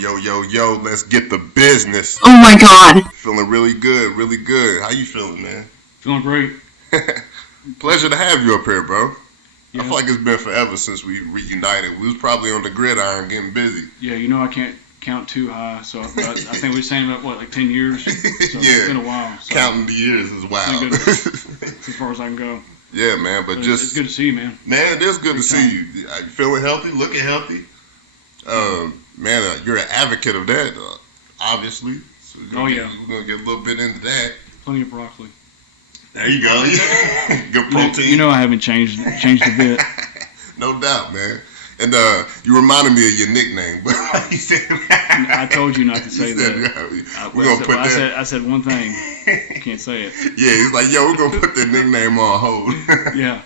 Yo, let's get the business. Oh my God. Feeling really good, really good. How you feeling, man? Feeling great. Pleasure to have you up here, bro. Yeah. I feel like it's been forever since we reunited. We was probably on the gridiron getting busy. Yeah, I can't count too high, so I think we were saying about, like 10 years? So Yeah. It's been a while. So Counting the years is wild. It's as far as I can go. Yeah, man, but just... It's good to see you, man. Man, it is good to see you. You feeling healthy? Looking healthy? Man, you're an advocate of that, obviously. So Oh, yeah. We're going to get a little bit into that. Plenty of broccoli. There you go. Good protein. You know I haven't changed a bit. No doubt, man. And you reminded me of your nickname, but you said I told you not to say that. We're gonna put that. I said one thing. I can't say it. Yeah, he's like, yo, we're gonna put that nickname on hold. Yeah.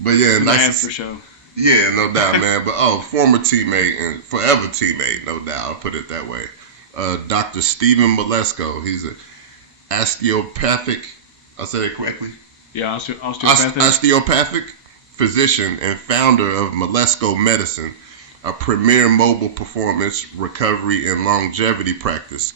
But yeah, nice after show. Yeah, no doubt, man. But former teammate and forever teammate, no doubt. I'll put it that way. Dr. Stephen Milesko. He's an osteopathic. I said it correctly. Yeah, osteopathic. Osteopathic physician and founder of Milesko Medicine, a premier mobile performance, recovery, and longevity practice.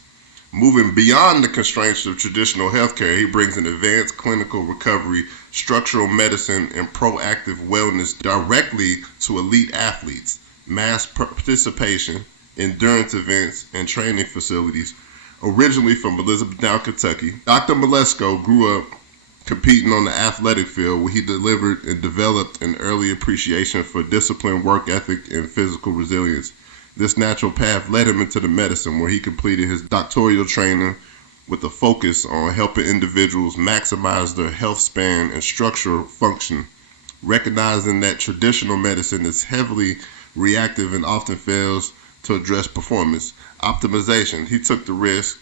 Moving beyond the constraints of traditional healthcare, he brings an advanced clinical recovery, structural medicine, and proactive wellness directly to elite athletes, mass participation, endurance events, and training facilities. Originally from Elizabethtown, Kentucky, Dr. Milesko grew up competing on the athletic field, where he delivered and developed an early appreciation for discipline, work ethic, and physical resilience. This natural path led him into the medicine, where he completed his doctoral training with a focus on helping individuals maximize their health span and structural function, recognizing that traditional medicine is heavily reactive and often fails to address performance optimization. He took the risk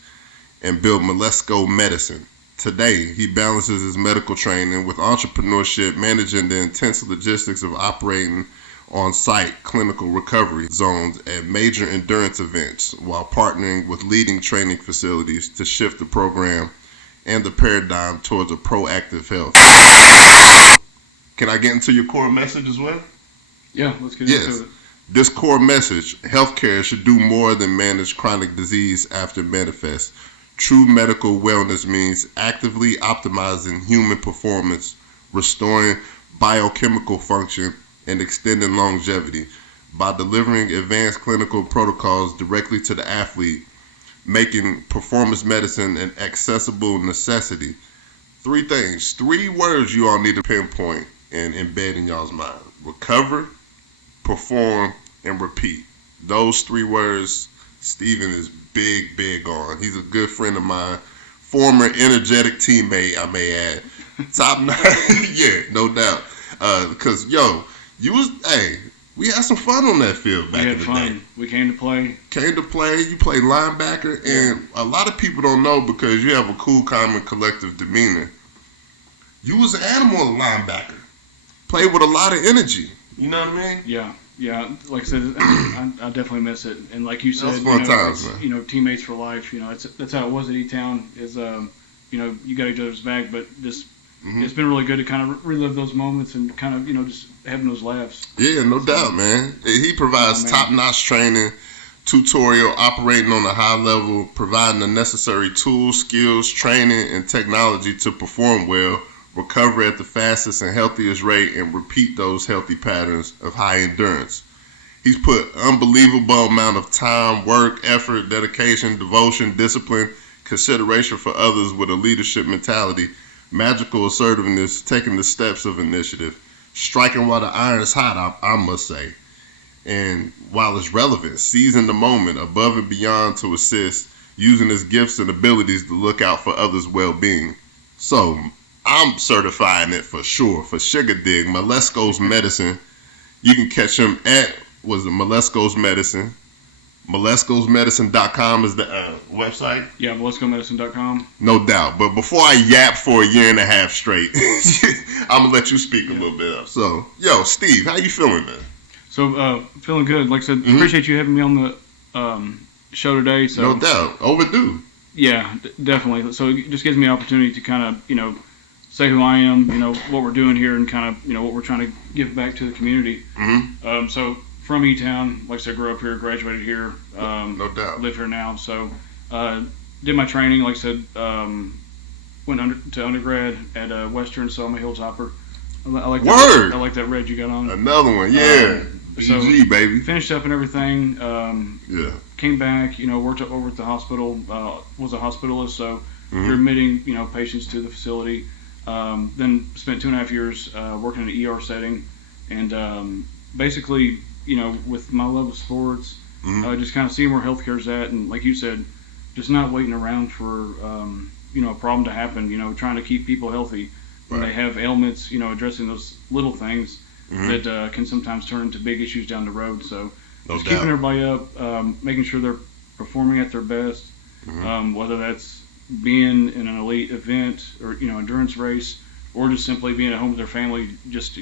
and built Milesko Medicine. Today, he balances his medical training with entrepreneurship, managing the intense logistics of operating on-site clinical recovery zones at major endurance events, while partnering with leading training facilities to shift the program and the paradigm towards a proactive health. Can I get into your core message as well? Yeah, let's get into it. This core message: healthcare should do more than manage chronic disease after it manifests. True medical wellness means actively optimizing human performance, restoring biochemical function, and extending longevity by delivering advanced clinical protocols directly to the athlete, making performance medicine an accessible necessity. 3 things, 3 words you all need to pinpoint and embed in y'all's mind: recover, perform, and repeat. Those 3 words Steven is big on. He's a good friend of mine, former energetic teammate, I may add. Top 9, yeah, no doubt. Because we had some fun on that field back in the day. We came to play. You played linebacker, and a lot of people don't know, because you have a cool, calm, and collective demeanor. You was an animal linebacker. Played with a lot of energy. You know what I mean? Yeah. Like I said, I definitely miss it. And like you said, fun times, man. Teammates for life. That's how it was at E-Town. Is you got each other's back, but just it's been really good to kind of relive those moments and kind of just having those laughs. Yeah, no doubt, man. He provides top-notch training, tutorial, operating on a high level, providing the necessary tools, skills, training, and technology to perform well, recover at the fastest and healthiest rate, and repeat those healthy patterns of high endurance. He's put unbelievable amount of time, work, effort, dedication, devotion, discipline, consideration for others with a leadership mentality, magical assertiveness, taking the steps of initiative, striking while the iron is hot, I must say. And while it's relevant, seizing the moment above and beyond to assist, using his gifts and abilities to look out for others' well-being. So, I'm certifying it for sure. For Sugar Dig, Milesko's Medicine. You can catch him at, Milesko's Medicine. MileskosMedicine.com is the website. Yeah, MilescoMedicine.com. No doubt. But before I yap for a year and a half straight, I'm going to let you speak a little bit. So, Steve, how you feeling, man? So, feeling good. Like I said, appreciate you having me on the show today. So, no doubt. Overdue. Yeah, definitely. So it just gives me an opportunity to kind of, say who I am, what we're doing here, and kind of, what we're trying to give back to the community. Mm-hmm. So from E-Town. Like I said, grew up here, graduated here. No doubt. Live here now. So did my training. Like I said, went to undergrad at Western, so I'm a hilltopper. I like that. Word. I like that red you got on. Another one, yeah. So PG, baby. finished up and everything. Yeah. Came back, worked over at the hospital. Was a hospitalist, so Mhm. you're admitting, patients to the facility. Then spent 2.5 years working in an ER setting, and basically, with my love of sports, Mhm. just kind of seeing where healthcare's at, and like you said, just not waiting around for a problem to happen. Trying to keep people healthy when Right. they have ailments. Addressing those little things Mhm. that can sometimes turn into big issues down the road. So No just keeping doubt. everybody up, making sure they're performing at their best, Mhm. whether that's being in an elite event or endurance race, or just simply being at home with their family, just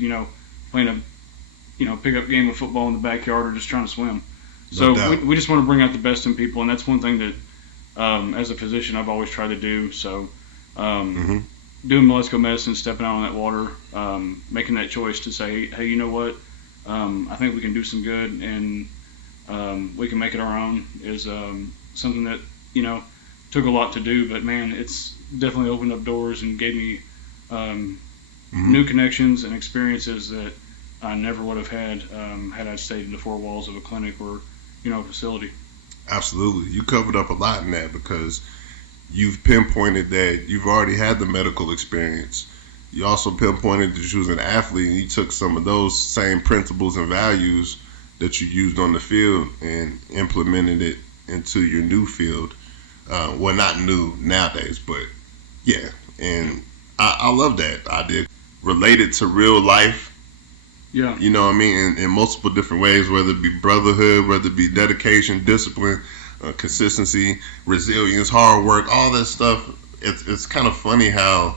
playing a pickup game of football in the backyard, or just trying to swim. So doubt. we just want to bring out the best in people, and that's one thing that as a physician I've always tried to do. So Mhm. doing Milesko Medicine, stepping out on that water, making that choice to say, hey, you know what, I think we can do some good, and we can make it our own, is something that took a lot to do, but man, it's definitely opened up doors and gave me new connections and experiences that I never would have had had I stayed in the four walls of a clinic or a facility. Absolutely. You covered up a lot in that because you've pinpointed that you've already had the medical experience. You also pinpointed that you was an athlete, and you took some of those same principles and values that you used on the field and implemented it into your new field. Well, not new nowadays, but yeah. And I love that idea. Related to real life, Yeah. you know what I mean, in multiple different ways, whether it be brotherhood, whether it be dedication, discipline, consistency, resilience, hard work, all that stuff. It's kind of funny how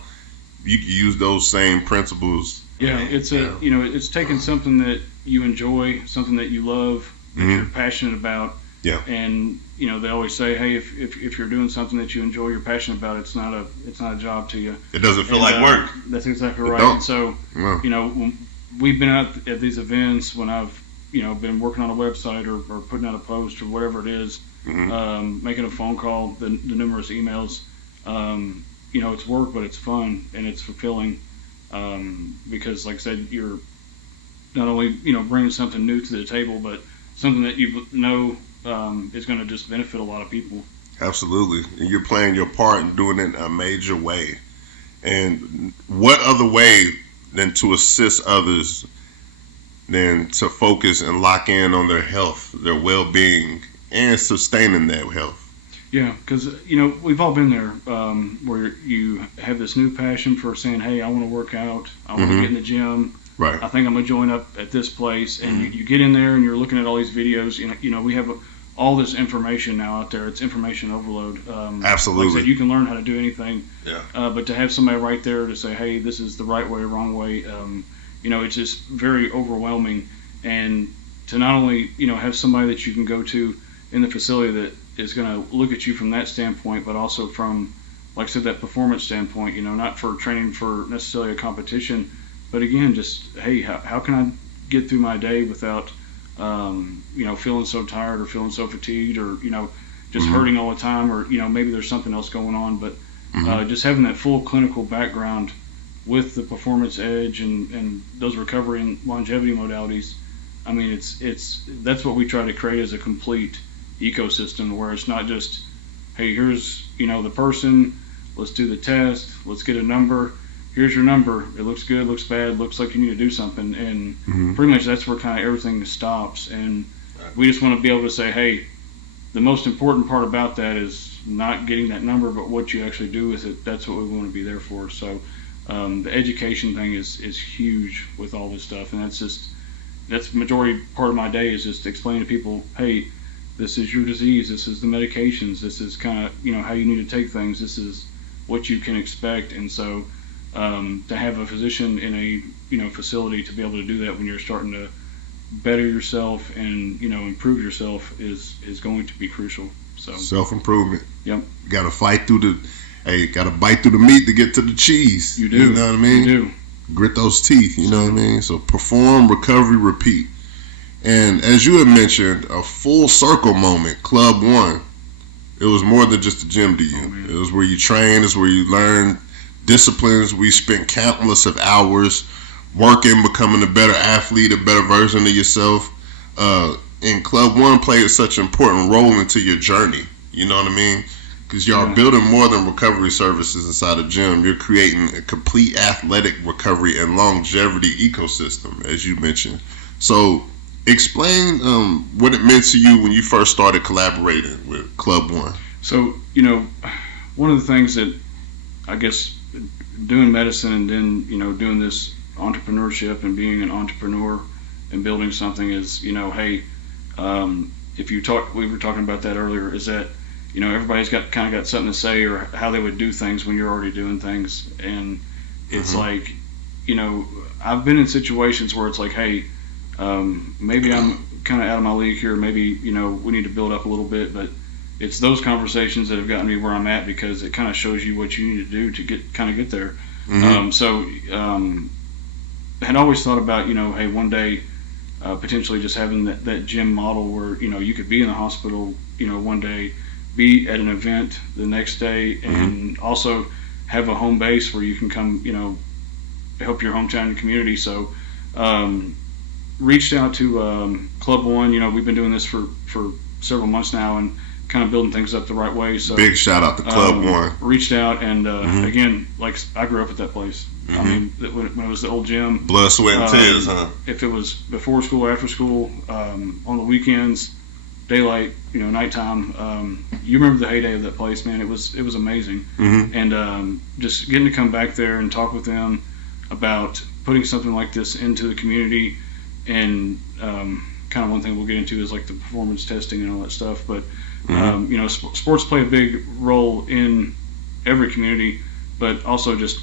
you can use those same principles. Yeah, it's it's taking something that you enjoy, something that you love, that you're passionate about. Yeah. And they always say, hey, if you're doing something that you enjoy, you're passionate about, it's not a job to you. It doesn't feel And, like work. That's exactly It right. don't. And so No. when we've been out at these events, when I've been working on a website or putting out a post or whatever it is, making a phone call, the numerous emails, it's work, but it's fun and it's fulfilling, because like I said, you're not only bringing something new to the table, but something that you is going to just benefit a lot of people. Absolutely. And you're playing your part and doing it in a major way. And what other way than to assist others than to focus and lock in on their health, their well-being, and sustaining that health? Yeah, because we've all been there, where you have this new passion for saying, hey, I want to work out, I want to get in the gym, Right. I think I'm going to join up at this place, and you get in there and you're looking at all these videos. We have all this information now out there. It's information overload. Absolutely. Like I said, you can learn how to do anything. Yeah. But to have somebody right there to say, hey, this is the right way, wrong way, it's just very overwhelming. And to not only have somebody that you can go to in the facility that is going to look at you from that standpoint, but also from, like I said, that performance standpoint. Not for training for necessarily a competition, but again, just hey, how can I get through my day without feeling so tired or feeling so fatigued, or just hurting all the time, or maybe there's something else going on. But just having that full clinical background with the performance edge and those recovery and longevity modalities, I mean, that's what we try to create as a complete ecosystem, where it's not just, hey, here's the person, let's do the test, let's get a number, here's your number, it looks good, looks bad, looks like you need to do something, and pretty much that's where kind of everything stops. And we just want to be able to say, hey, the most important part about that is not getting that number, but what you actually do with it. That's what we want to be there for. So the education thing is huge with all this stuff, and that's the majority part of my day, is just explaining to people, hey, this is your disease, this is the medications, this is kind of how you need to take things, this is what you can expect. And so to have a physician in a facility to be able to do that when you're starting to better yourself and improve yourself is going to be crucial. So self-improvement. Yep. Got to fight through got to bite through the meat to get to the cheese. You do. You know what I mean? You do. Grit those teeth. You know what I mean? So perform, recovery, repeat. And as you had mentioned, a full circle moment, Club One. It was more than just a gym to you. It was where you trained. It's where you learned disciplines. We spent countless of hours working, becoming a better athlete, a better version of yourself. And Club One played such an important role into your journey. You know what I mean? Because you are building more than recovery services inside a gym. You're creating a complete athletic recovery and longevity ecosystem, as you mentioned. So explain what it meant to you when you first started collaborating with Club One. So, one of the things that I guess doing medicine and then, doing this entrepreneurship and being an entrepreneur and building something is, hey, if you we were talking about that earlier, is that, everybody's got something to say or how they would do things when you're already doing things. And it's like, I've been in situations where it's like, hey, maybe I'm kind of out of my league here. Maybe, we need to build up a little bit, but it's those conversations that have gotten me where I'm at because it kind of shows you what you need to do to get there. I had always thought about, hey, one day potentially just having that gym model where, you could be in the hospital, one day, be at an event the next day, and also have a home base where you can come, help your hometown and community. So reached out to Club One. We've been doing this for several months now and kind of building things up the right way. So big shout out to Club One. Reached out and again, like I grew up at that place. I mean, when it was the old gym. Blood, sweat, and tears, huh? If it was before school, after school, on the weekends, daylight, nighttime. You remember the heyday of that place, man. It was amazing. And just getting to come back there and talk with them about putting something like this into the community, and kind of one thing we'll get into is like the performance testing and all that stuff. But sports play a big role in every community, but also just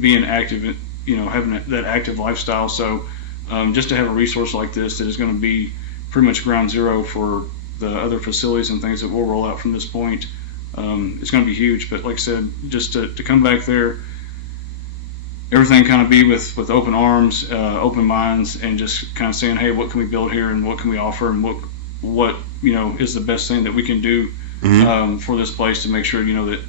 being active, having that active lifestyle. So just to have a resource like this that is going to be pretty much ground zero for the other facilities and things that we'll roll out from this point, it's going to be huge. But like I said, just to come back there, everything kind of be with open arms, open minds, and just kind of saying, hey, what can we build here and what can we offer and what is the best thing that we can do for this place to make sure, that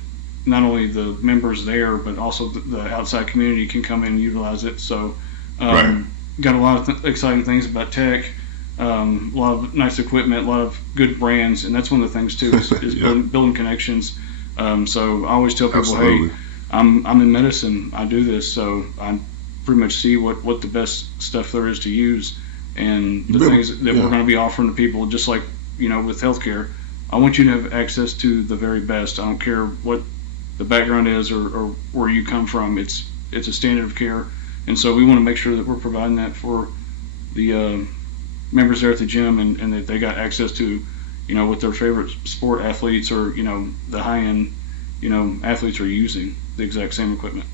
not only the members there, but also the outside community can come in and utilize it. So got a lot of exciting things about tech, a lot of nice equipment, a lot of good brands, and that's one of the things too is building connections. So I always tell people, hey, I'm in medicine, I do this, so I pretty much see what the best stuff there is to use, and the things that we're going to be offering to people, just like with healthcare. I want you to have access to the very best. I don't care what the background is or where you come from. It's a standard of care, and so we want to make sure that we're providing that for the members there at the gym, and that they got access to what their favorite sport athletes or the high end athletes are using the exact same equipment.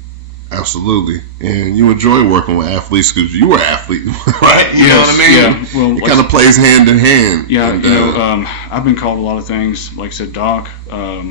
Absolutely. And you enjoy working with athletes because you were an athlete, right? You know what I mean? Yeah. Well, it kind of plays hand in hand. Yeah, and, I've been called a lot of things, like I said, doc, a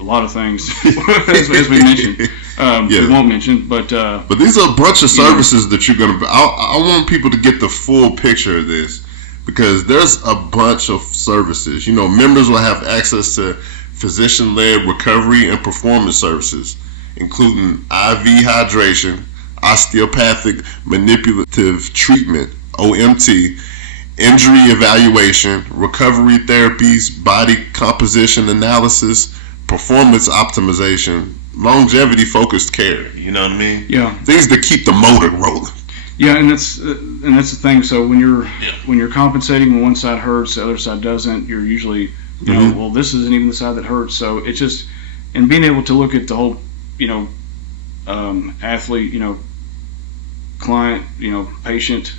lot of things, as we mentioned. We won't mention, but these are a bunch of services that you're going to... I want people to get the full picture of this, because there's a bunch of services. Members will have access to physician-led recovery and performance services, including IV hydration, osteopathic manipulative treatment, OMT, injury evaluation, recovery therapies, body composition analysis, performance optimization, longevity-focused care. You know what I mean? Yeah. Things that keep the motor rolling. Yeah, and that's the thing. So when you're compensating, when one side hurts, the other side doesn't, you're usually well, this isn't even the side that hurts. So it's just, and being able to look at the whole athlete, client, patient,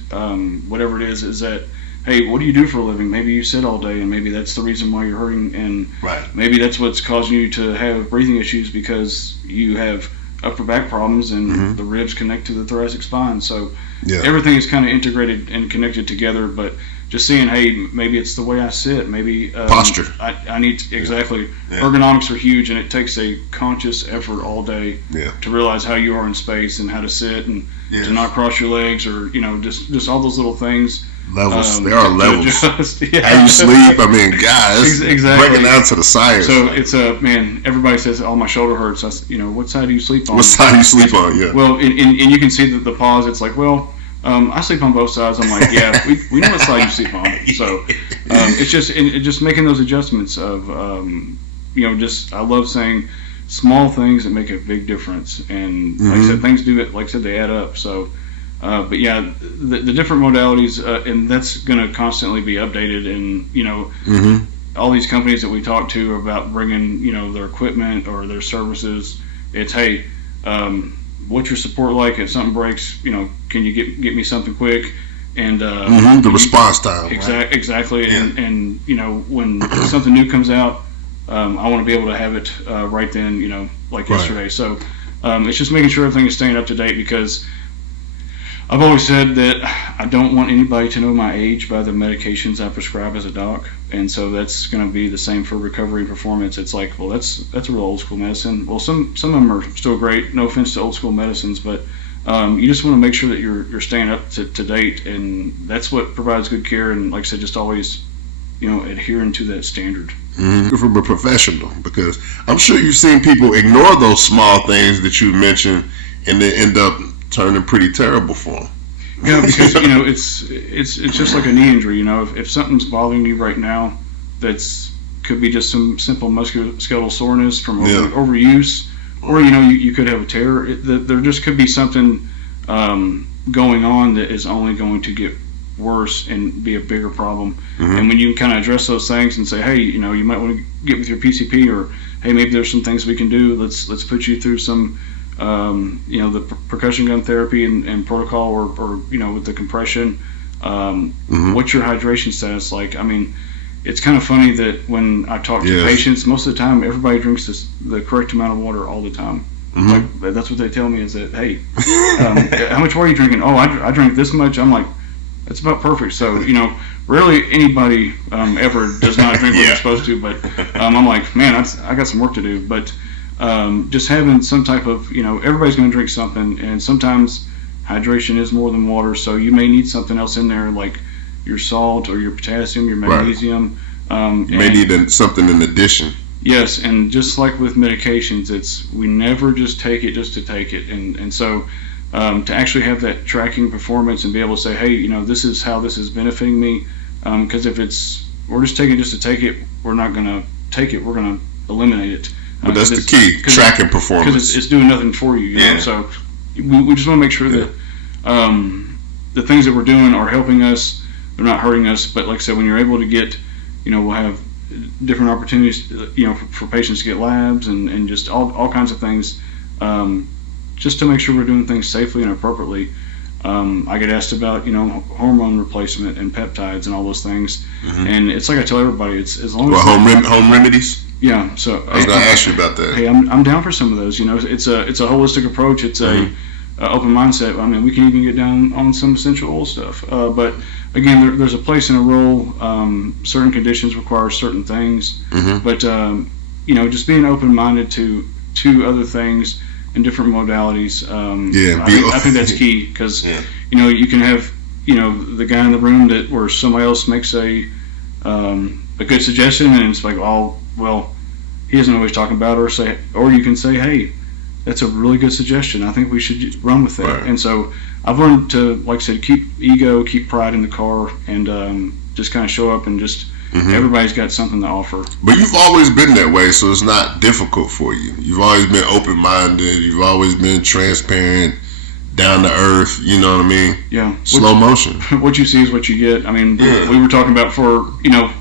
whatever it is that, hey, what do you do for a living? Maybe you sit all day, and maybe that's the reason why you're hurting, and maybe that's what's causing you to have breathing issues because you have upper back problems and the ribs connect to the thoracic spine. So everything is kind of integrated and connected together, but just seeing, hey, maybe it's the way I sit, maybe posture. I need to, exactly. Ergonomics are huge, and it takes a conscious effort all day to realize how you are in space and how to sit and to not cross your legs, or just all those little things. Levels. There are levels. Adjust. Yeah. How you sleep. I mean, guys, Exactly. breaking down to the science. So it's man. Everybody says, "Oh, my shoulder hurts." What side do you sleep on? What side do you sleep on? Yeah. Well, and you can see the pause. It's like, well, I sleep on both sides. I'm like, yeah, we know what side you sleep on. So it's just making those adjustments of I love saying small things that make a big difference. And like I said, things do it. Like I said, they add up. So. But yeah, the different modalities, and that's going to constantly be updated. And all these companies that we talk to about bringing their equipment or their services, it's hey, what's your support like if something breaks? Can you get me something quick? And the response time. Exactly. Yeah. And when something new comes out, I want to be able to have it right then. Like yesterday. So it's just making sure everything is staying up to date because. I've always said that I don't want anybody to know my age by the medications I prescribe as a doc, and so that's going to be the same for recovery and performance. It's like, well, that's a real old school medicine. Well, some of them are still great. No offense to old school medicines, but you just want to make sure that you're staying up to date, and that's what provides good care. And like I said, just always adhering to that standard. From a professional, because I'm sure you've seen people ignore those small things that you mentioned, and they end up turning pretty terrible for them. Yeah, because it's just like a knee injury. If something's bothering you right now, could be just some simple musculoskeletal soreness from overuse, or you could have a tear. There just could be something going on that is only going to get worse and be a bigger problem. And when you kind of address those things and say, hey, you might want to get with your PCP, or hey, maybe there's some things we can do. Let's put you through some. The percussion gun therapy and protocol, or with the compression. What's your hydration status like? I mean, it's kind of funny that when I talk to patients, most of the time everybody drinks the correct amount of water all the time. Like, that's what they tell me is that, hey, how much water are you drinking? Oh, I drink this much. I'm like, that's about perfect. So rarely anybody ever does not drink what they're supposed to. But I'm like, man, I got some work to do. But just having some type of, everybody's going to drink something, and sometimes hydration is more than water, so you may need something else in there, like your salt or your potassium, your magnesium. You may need something in addition. Yes, and just like with medications, we never just take it just to take it, and so to actually have that tracking performance and be able to say, hey, this is how this is benefiting me, because if we're just taking it just to take it, we're not going to take it, we're going to eliminate it. But that's the key, tracking performance. Because it's doing nothing for you, know? So we just want to make sure that the things that we're doing are helping us, they're not hurting us. But like I said, when you're able to get, we'll have different opportunities, for patients to get labs and just all kinds of things, just to make sure we're doing things safely and appropriately. I get asked about, hormone replacement and peptides and all those things. And it's like I tell everybody, it's as long as home remedies. Yeah, so I was going to ask you about that. Hey, I'm down for some of those. It's a holistic approach. It's a open mindset. I mean, we can even get down on some essential oil stuff. But again, there's a place and a role. Certain conditions require certain things. But just being open minded to other things and different modalities. I think that's key because you can have the guy in the room where somebody else makes a good suggestion, and it's like, oh, well, he doesn't know what he's talking about, or you can say, hey, that's a really good suggestion. I think we should run with that. Right. And so I've learned to, like I said, keep pride in the car, and just kind of show up and just everybody's got something to offer. But you've always been that way, so it's not difficult for you. You've always been open-minded. You've always been transparent, down to earth. You know what I mean? Yeah. Slow motion. What you see is what you get. I mean, we were talking about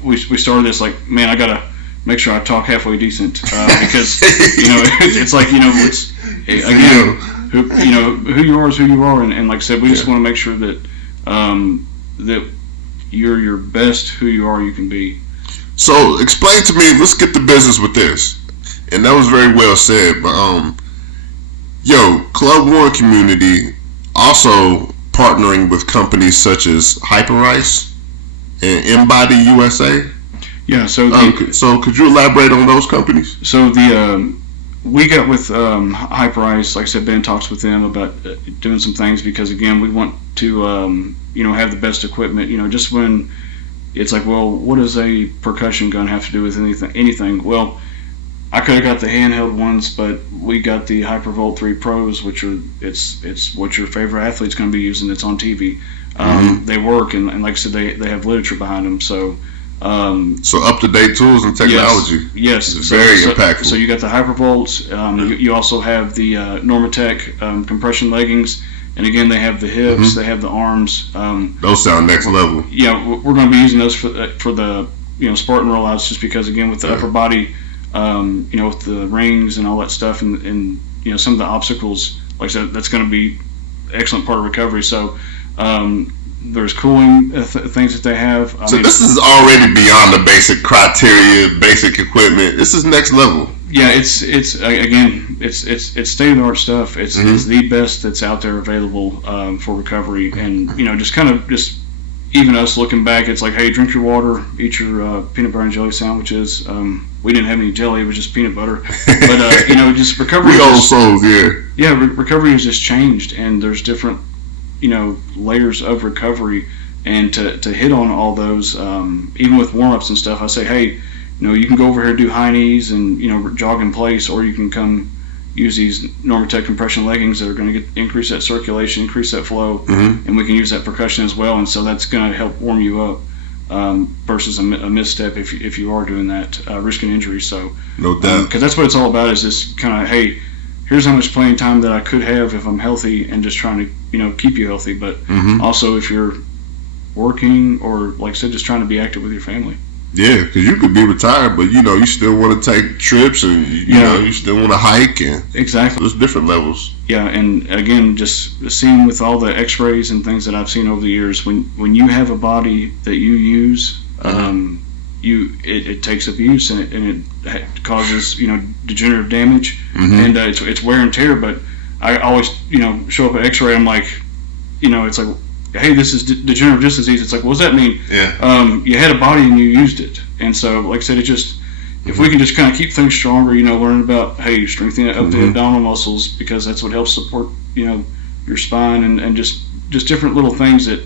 we started this like, man, I gotta make sure I talk halfway decent because it's like it's again who you are is who you are, and like I said, we just want to make sure that that you're your best who you are you can be. So explain to me. Let's get to business with this, and that was very well said. But Club One community also partnering with companies such as Hyperice and Embody USA. Yeah, so so could you elaborate on those companies? So the we got with Hyperice. Like I said, Ben talks with them about doing some things because again, we want to have the best equipment. Just when it's like, well, what does a percussion gun have to do with anything? Well, I could have got the handheld ones, but we got the Hypervolt 3 Pros, which are it's what your favorite athlete's going to be using. It's on TV. They work, and like I said, they have literature behind them. So up-to-date tools and technology. Yes, it's very impactful. So you got the Hypervolts. You also have the Normatec compression leggings, and again they have the hips, they have the arms. Those sound next level. Yeah, we're going to be using those for the Spartan rollouts, just because again with the upper body, with the rings and all that stuff, and some of the obstacles, like I said, that's going to be an excellent part of recovery. So. There's cooling things that they have. This is already beyond the basic criteria, basic equipment. This is next level. Yeah, it's state of the art stuff. It's the best that's out there available for recovery, and just even us looking back, it's like, hey, drink your water, eat your peanut butter and jelly sandwiches. We didn't have any jelly; it was just peanut butter. But just recovery. We old souls, yeah. Yeah, recovery has just changed, and there's different layers of recovery, and to hit on all those, even with warm-ups and stuff, I say, hey, you can go over here and do high knees and jog in place, or you can come use these Normatec compression leggings that are going to increase that circulation, increase that flow, and we can use that percussion as well, and so that's going to help warm you up versus a misstep if you are doing that, risking injury. So no doubt, because that's what it's all about, is this kind of, hey, here's how much playing time that I could have if I'm healthy, and just trying to keep you healthy, but also if you're working, or like I said, just trying to be active with your family. Yeah, because you could be retired, but you still want to take trips, and you still want to hike, and exactly, there's different levels. Yeah, and again, just seeing with all the X-rays and things that I've seen over the years, when you have a body that you use, it takes abuse, and it causes degenerative damage, and it's wear and tear. But I always show up at X-ray, I'm like, it's like, hey, this is degenerative disc disease. It's like, what does that mean? Yeah. You had a body and you used it, and so like I said, it just, if we can just kind of keep things stronger, learn about, hey, strengthening up the abdominal muscles, because that's what helps support your spine, and just different little things that.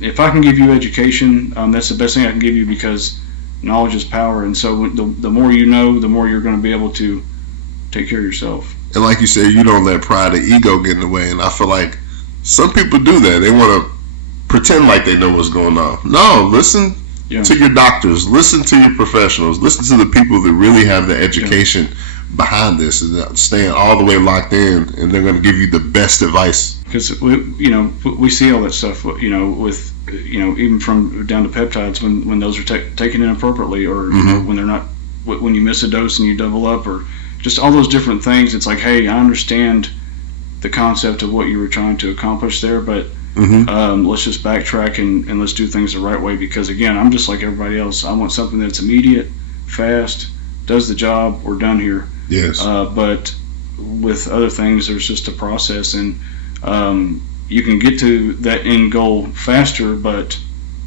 If I can give you education, that's the best thing I can give you, because knowledge is power, and so the more you know, the more you're going to be able to take care of yourself. And like you said, you don't let pride or ego get in the way, and I feel like some people do that. They want to pretend like they know what's going on. No, listen to your doctors, listen to your professionals, listen to the people that really have the education behind this, and staying all the way locked in, and they're going to give you the best advice. Because we see all that stuff, with even from down to peptides, when those are taken inappropriately, or when they're not, when you miss a dose and you double up, or just all those different things. It's like, hey, I understand the concept of what you were trying to accomplish there, but let's just backtrack and let's do things the right way, because again, I'm just like everybody else. I want something that's immediate, fast, does the job, we're done here. Yes. But with other things, there's just a process, and you can get to that end goal faster, but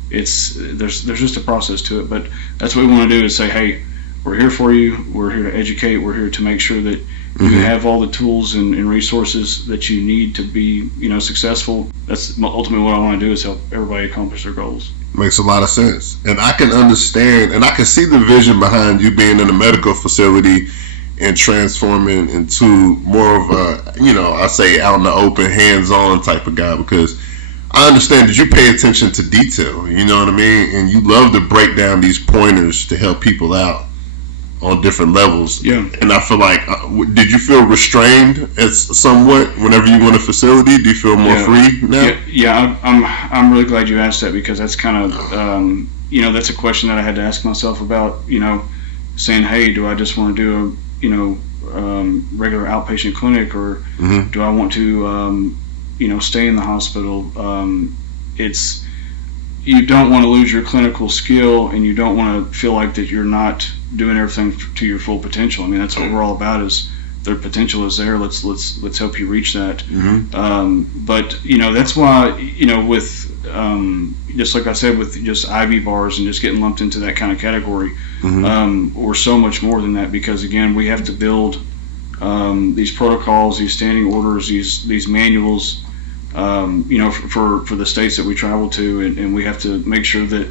there's just a process to it. But that's what we want to do, is say, hey, we're here for you, we're here to educate, we're here to make sure that you have all the tools and resources that you need to be successful. That's ultimately what I want to do, is help everybody accomplish their goals. Makes a lot of sense, and I can understand, and I can see the vision behind you being in a medical facility and transforming into more of a, I say out in the open, hands-on type of guy, because I understand that you pay attention to detail, you know what I mean? And you love to break down these pointers to help people out on different levels. Yeah. And I feel like, did you feel restrained somewhat whenever you went to facility? Do you feel more free now? Yeah, I'm really glad you asked that, because that's kind of, that's a question that I had to ask myself about, saying, hey, do I just want to do a, regular outpatient clinic, or do I want to, stay in the hospital? You don't want to lose your clinical skill, and you don't want to feel like that you're not doing everything to your full potential. I mean, that's what we're all about, is their potential is there. Let's help you reach that. But that's why with just like I said, with just IV bars and just getting lumped into that kind of category, we're so much more than that, because again, we have to build these protocols, these standing orders, these manuals, for the states that we travel to, and we have to make sure that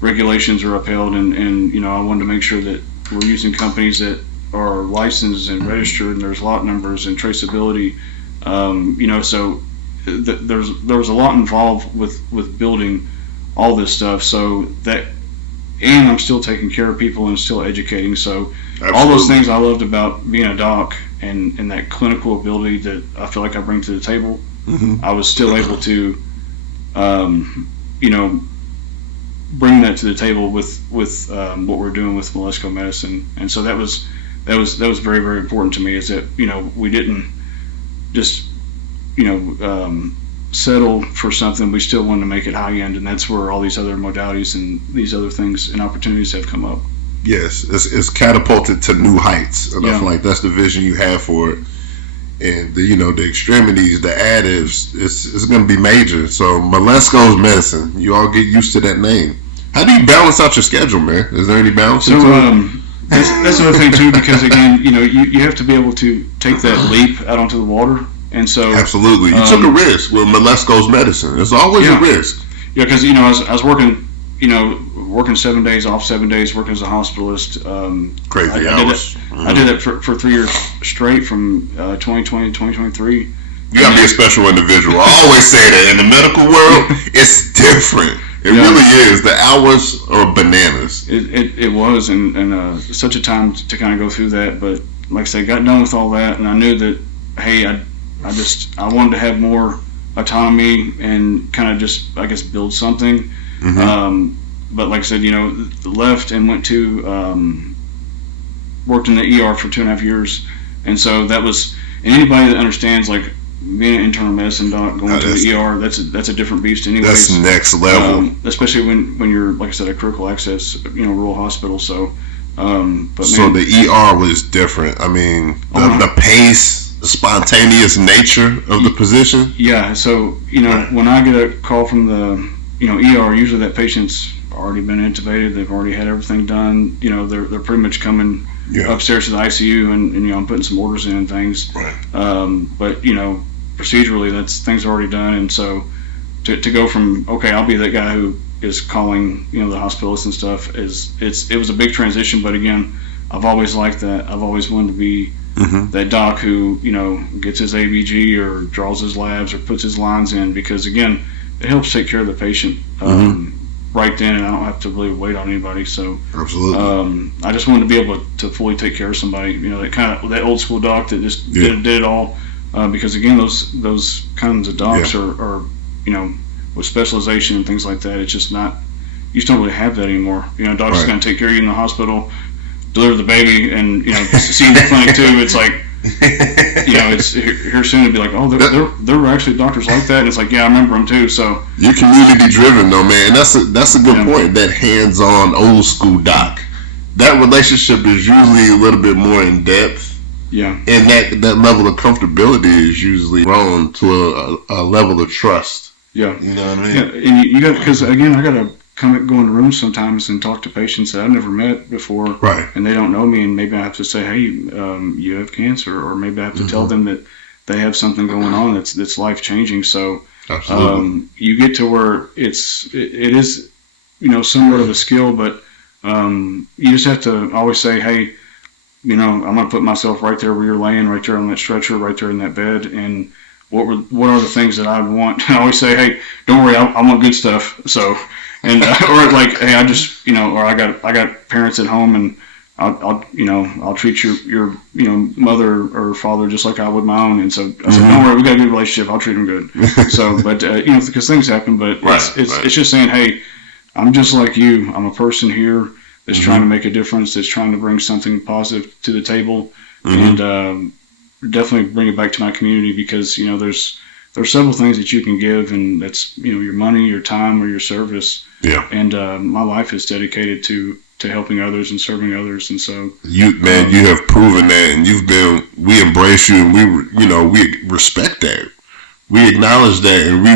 regulations are upheld, and I wanted to make sure that we're using companies that are licensed and registered, and there's lot numbers and traceability, so there was a lot involved with building all this stuff, so that, and I'm still taking care of people and still educating, so Absolutely. All those things I loved about being a doc and that clinical ability that I feel like I bring to the table, I was still able to, bring that to the table with what we're doing with Milesko Medicine, and so that was very, very important to me. Is that we didn't just settle for something. We still wanted to make it high end, and that's where all these other modalities and these other things and opportunities have come up. Yes, it's catapulted to new heights, and I feel like that's the vision you have for it. And the extremities, the additives, it's going to be major. So Milesko's Medicine, you all get used to that name. How do you balance out your schedule, man? Is there any balance? So that's another thing too, because again, you have to be able to take that leap out onto the water, and so absolutely, you took a risk with Milesko's Medicine. There's always a risk. Yeah, because I was working. Working 7 days, off 7 days, working as a hospitalist. Crazy hours. I did that for 3 years straight from 2020 to 2023. You gotta be a special individual. I always say that in the medical world, it's different. It really is. The hours are bananas. It was, and such a time to kind of go through that. But like I said, got done with all that, and I knew that, hey, I wanted to have more autonomy and kind of just, I guess, build something. But like I said, left and went to worked in the ER for 2.5 years, and so that was. And anybody that understands, like, being an internal medicine doc going to the ER, that's a different beast. Anyways, that's next level. Especially when you're, like I said, a critical access, rural hospital. So, so the ER was different. I mean, the pace, the spontaneous nature of the position. Yeah. So when I get a call from the ER, usually that patient's already been intubated. They've already had everything done. They're pretty much coming upstairs to the ICU, and I'm putting some orders in and things. Right. But procedurally, that's things already done. And so to go from, okay, I'll be that guy who is calling the hospitalist and stuff, it was a big transition. But again, I've always liked that. I've always wanted to be that doc who gets his ABG or draws his labs or puts his lines in, because again, it helps take care of the patient right then, and I don't have to really wait on anybody. So absolutely, I just wanted to be able to fully take care of somebody. That old school doc that just did it all. Because again, those kinds of docs are with specialization and things like that. It's just not. You just don't really have that anymore. Doc's going to take care of you in the hospital, deliver the baby, and see you in the clinic too. It's like. It's here soon to be like, oh, there were actually doctors like that, and it's like, yeah, I remember them too. So you're community driven, though, man, and that's a good point. That hands-on old school doc, that relationship is usually a little bit more in depth. Yeah, and that level of comfortability is usually grown to a level of trust. Yeah, you know what I mean. Yeah, and you got, because again, I got to go into rooms sometimes and talk to patients that I've never met before, right? And they don't know me, and maybe I have to say, hey, you have cancer, or maybe I have to tell them that they have something going on that's life changing. So you get to where it is somewhat of a skill, but you just have to always say, hey, I'm going to put myself right there where you're laying, right there on that stretcher, right there in that bed, and what are the things that I would want? I always say, hey, don't worry, I want good stuff. So. And or like, hey, I just or I got parents at home, and I'll treat your mother or father just like I would my own. And so I said, don't worry, we got a good relationship. I'll treat them good. So, but because things happen, but it's just saying, hey, I'm just like you. I'm a person here that's trying to make a difference, that's trying to bring something positive to the table, and definitely bring it back to my community, because there's several things that you can give, and that's your money, your time, or your service. Yeah. And my life is dedicated to helping others and serving others, and so you have proven that, and we embrace you, and we respect that, we acknowledge that, and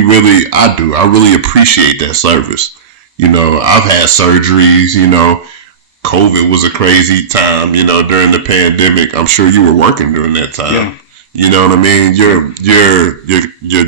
I really appreciate that service. I've had surgeries, COVID was a crazy time, during the pandemic. I'm sure you were working during that time. Yeah. You know what I mean? Your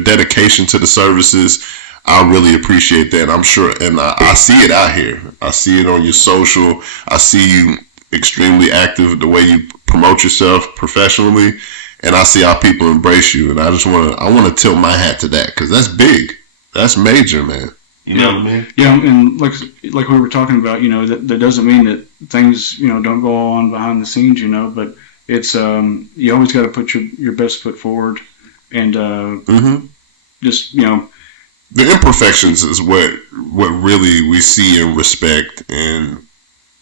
dedication to the services, I really appreciate that. I'm sure, and I see it out here. I see it on your social. I see you extremely active, the way you promote yourself professionally, and I see how people embrace you. And I want to tilt my hat to that, because that's big. That's major, man. You know what I mean? Yeah, and like we were talking about, that doesn't mean that things, don't go on behind the scenes, but it's you always got to put your best foot forward, and just the imperfections is what really we see and respect, and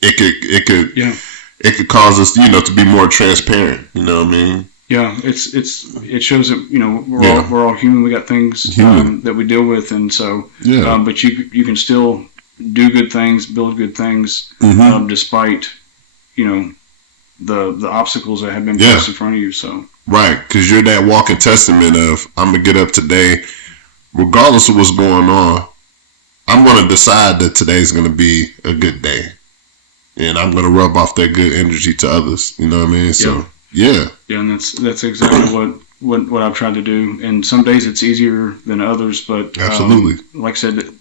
it could cause us, to be more transparent. You know what I mean? Yeah, it shows that we're all human. We got things that we deal with, and so but you can still do good things, build good things, despite the obstacles that have been placed in front of you. So right, because you're that walking testament of, I'm gonna get up today, regardless of what's going on. I'm gonna decide that today's gonna be a good day, and I'm gonna rub off that good energy to others. You know what I mean? So. Yeah, and that's exactly what I've tried to do. And some days it's easier than others, but absolutely, like I said,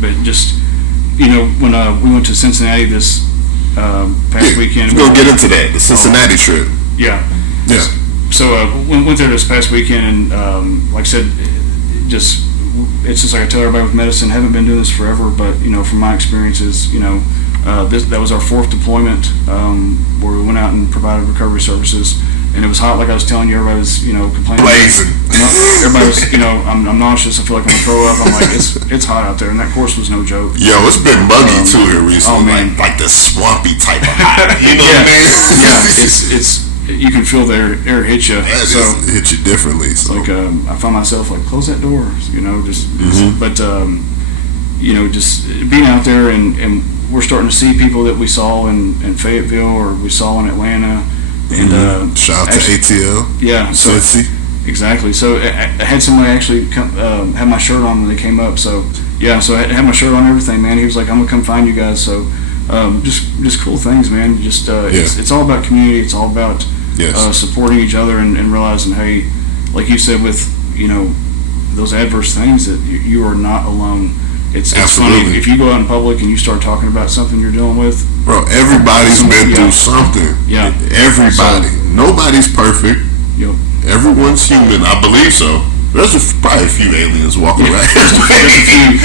but just when we went to Cincinnati this past weekend, we're gonna get into that, the Cincinnati trip. Yeah. So went there this past weekend, and like I said, it's just like I tell everybody with medicine, haven't been doing this forever, but from my experiences, that was our fourth deployment, where we went out and provided recovery services, and it was hot. Like I was telling you, everybody was complaining. Blazing. Everybody was I'm nauseous. I feel like I'm gonna throw up. I'm like, it's hot out there, and that course was no joke. Yo, it's been muggy too here recently. Oh man, like the swampy type of hot. You know what I mean? Yeah, it's you can feel the air hit you. Yeah, so it hit you differently. So. Like I found myself like, close that door. But just being out there, and we're starting to see people that we saw in Fayetteville, or we saw in Atlanta, and shout out to ATL. Yeah, so exactly. So I had somebody actually come, have my shirt on when they came up. So so I had my shirt on, everything, man. He was like, I'm gonna come find you guys. So just cool things, man. It's all about community. It's all about supporting each other, and realizing, hey, like you said, with those adverse things, that you are not alone. It's funny if you go out in public and you start talking about something you're dealing with. Bro, everybody's been through something. Yeah, everybody. Nobody's perfect. Yep. Everyone's human. I believe so. There's probably a few aliens walking around. There's a few.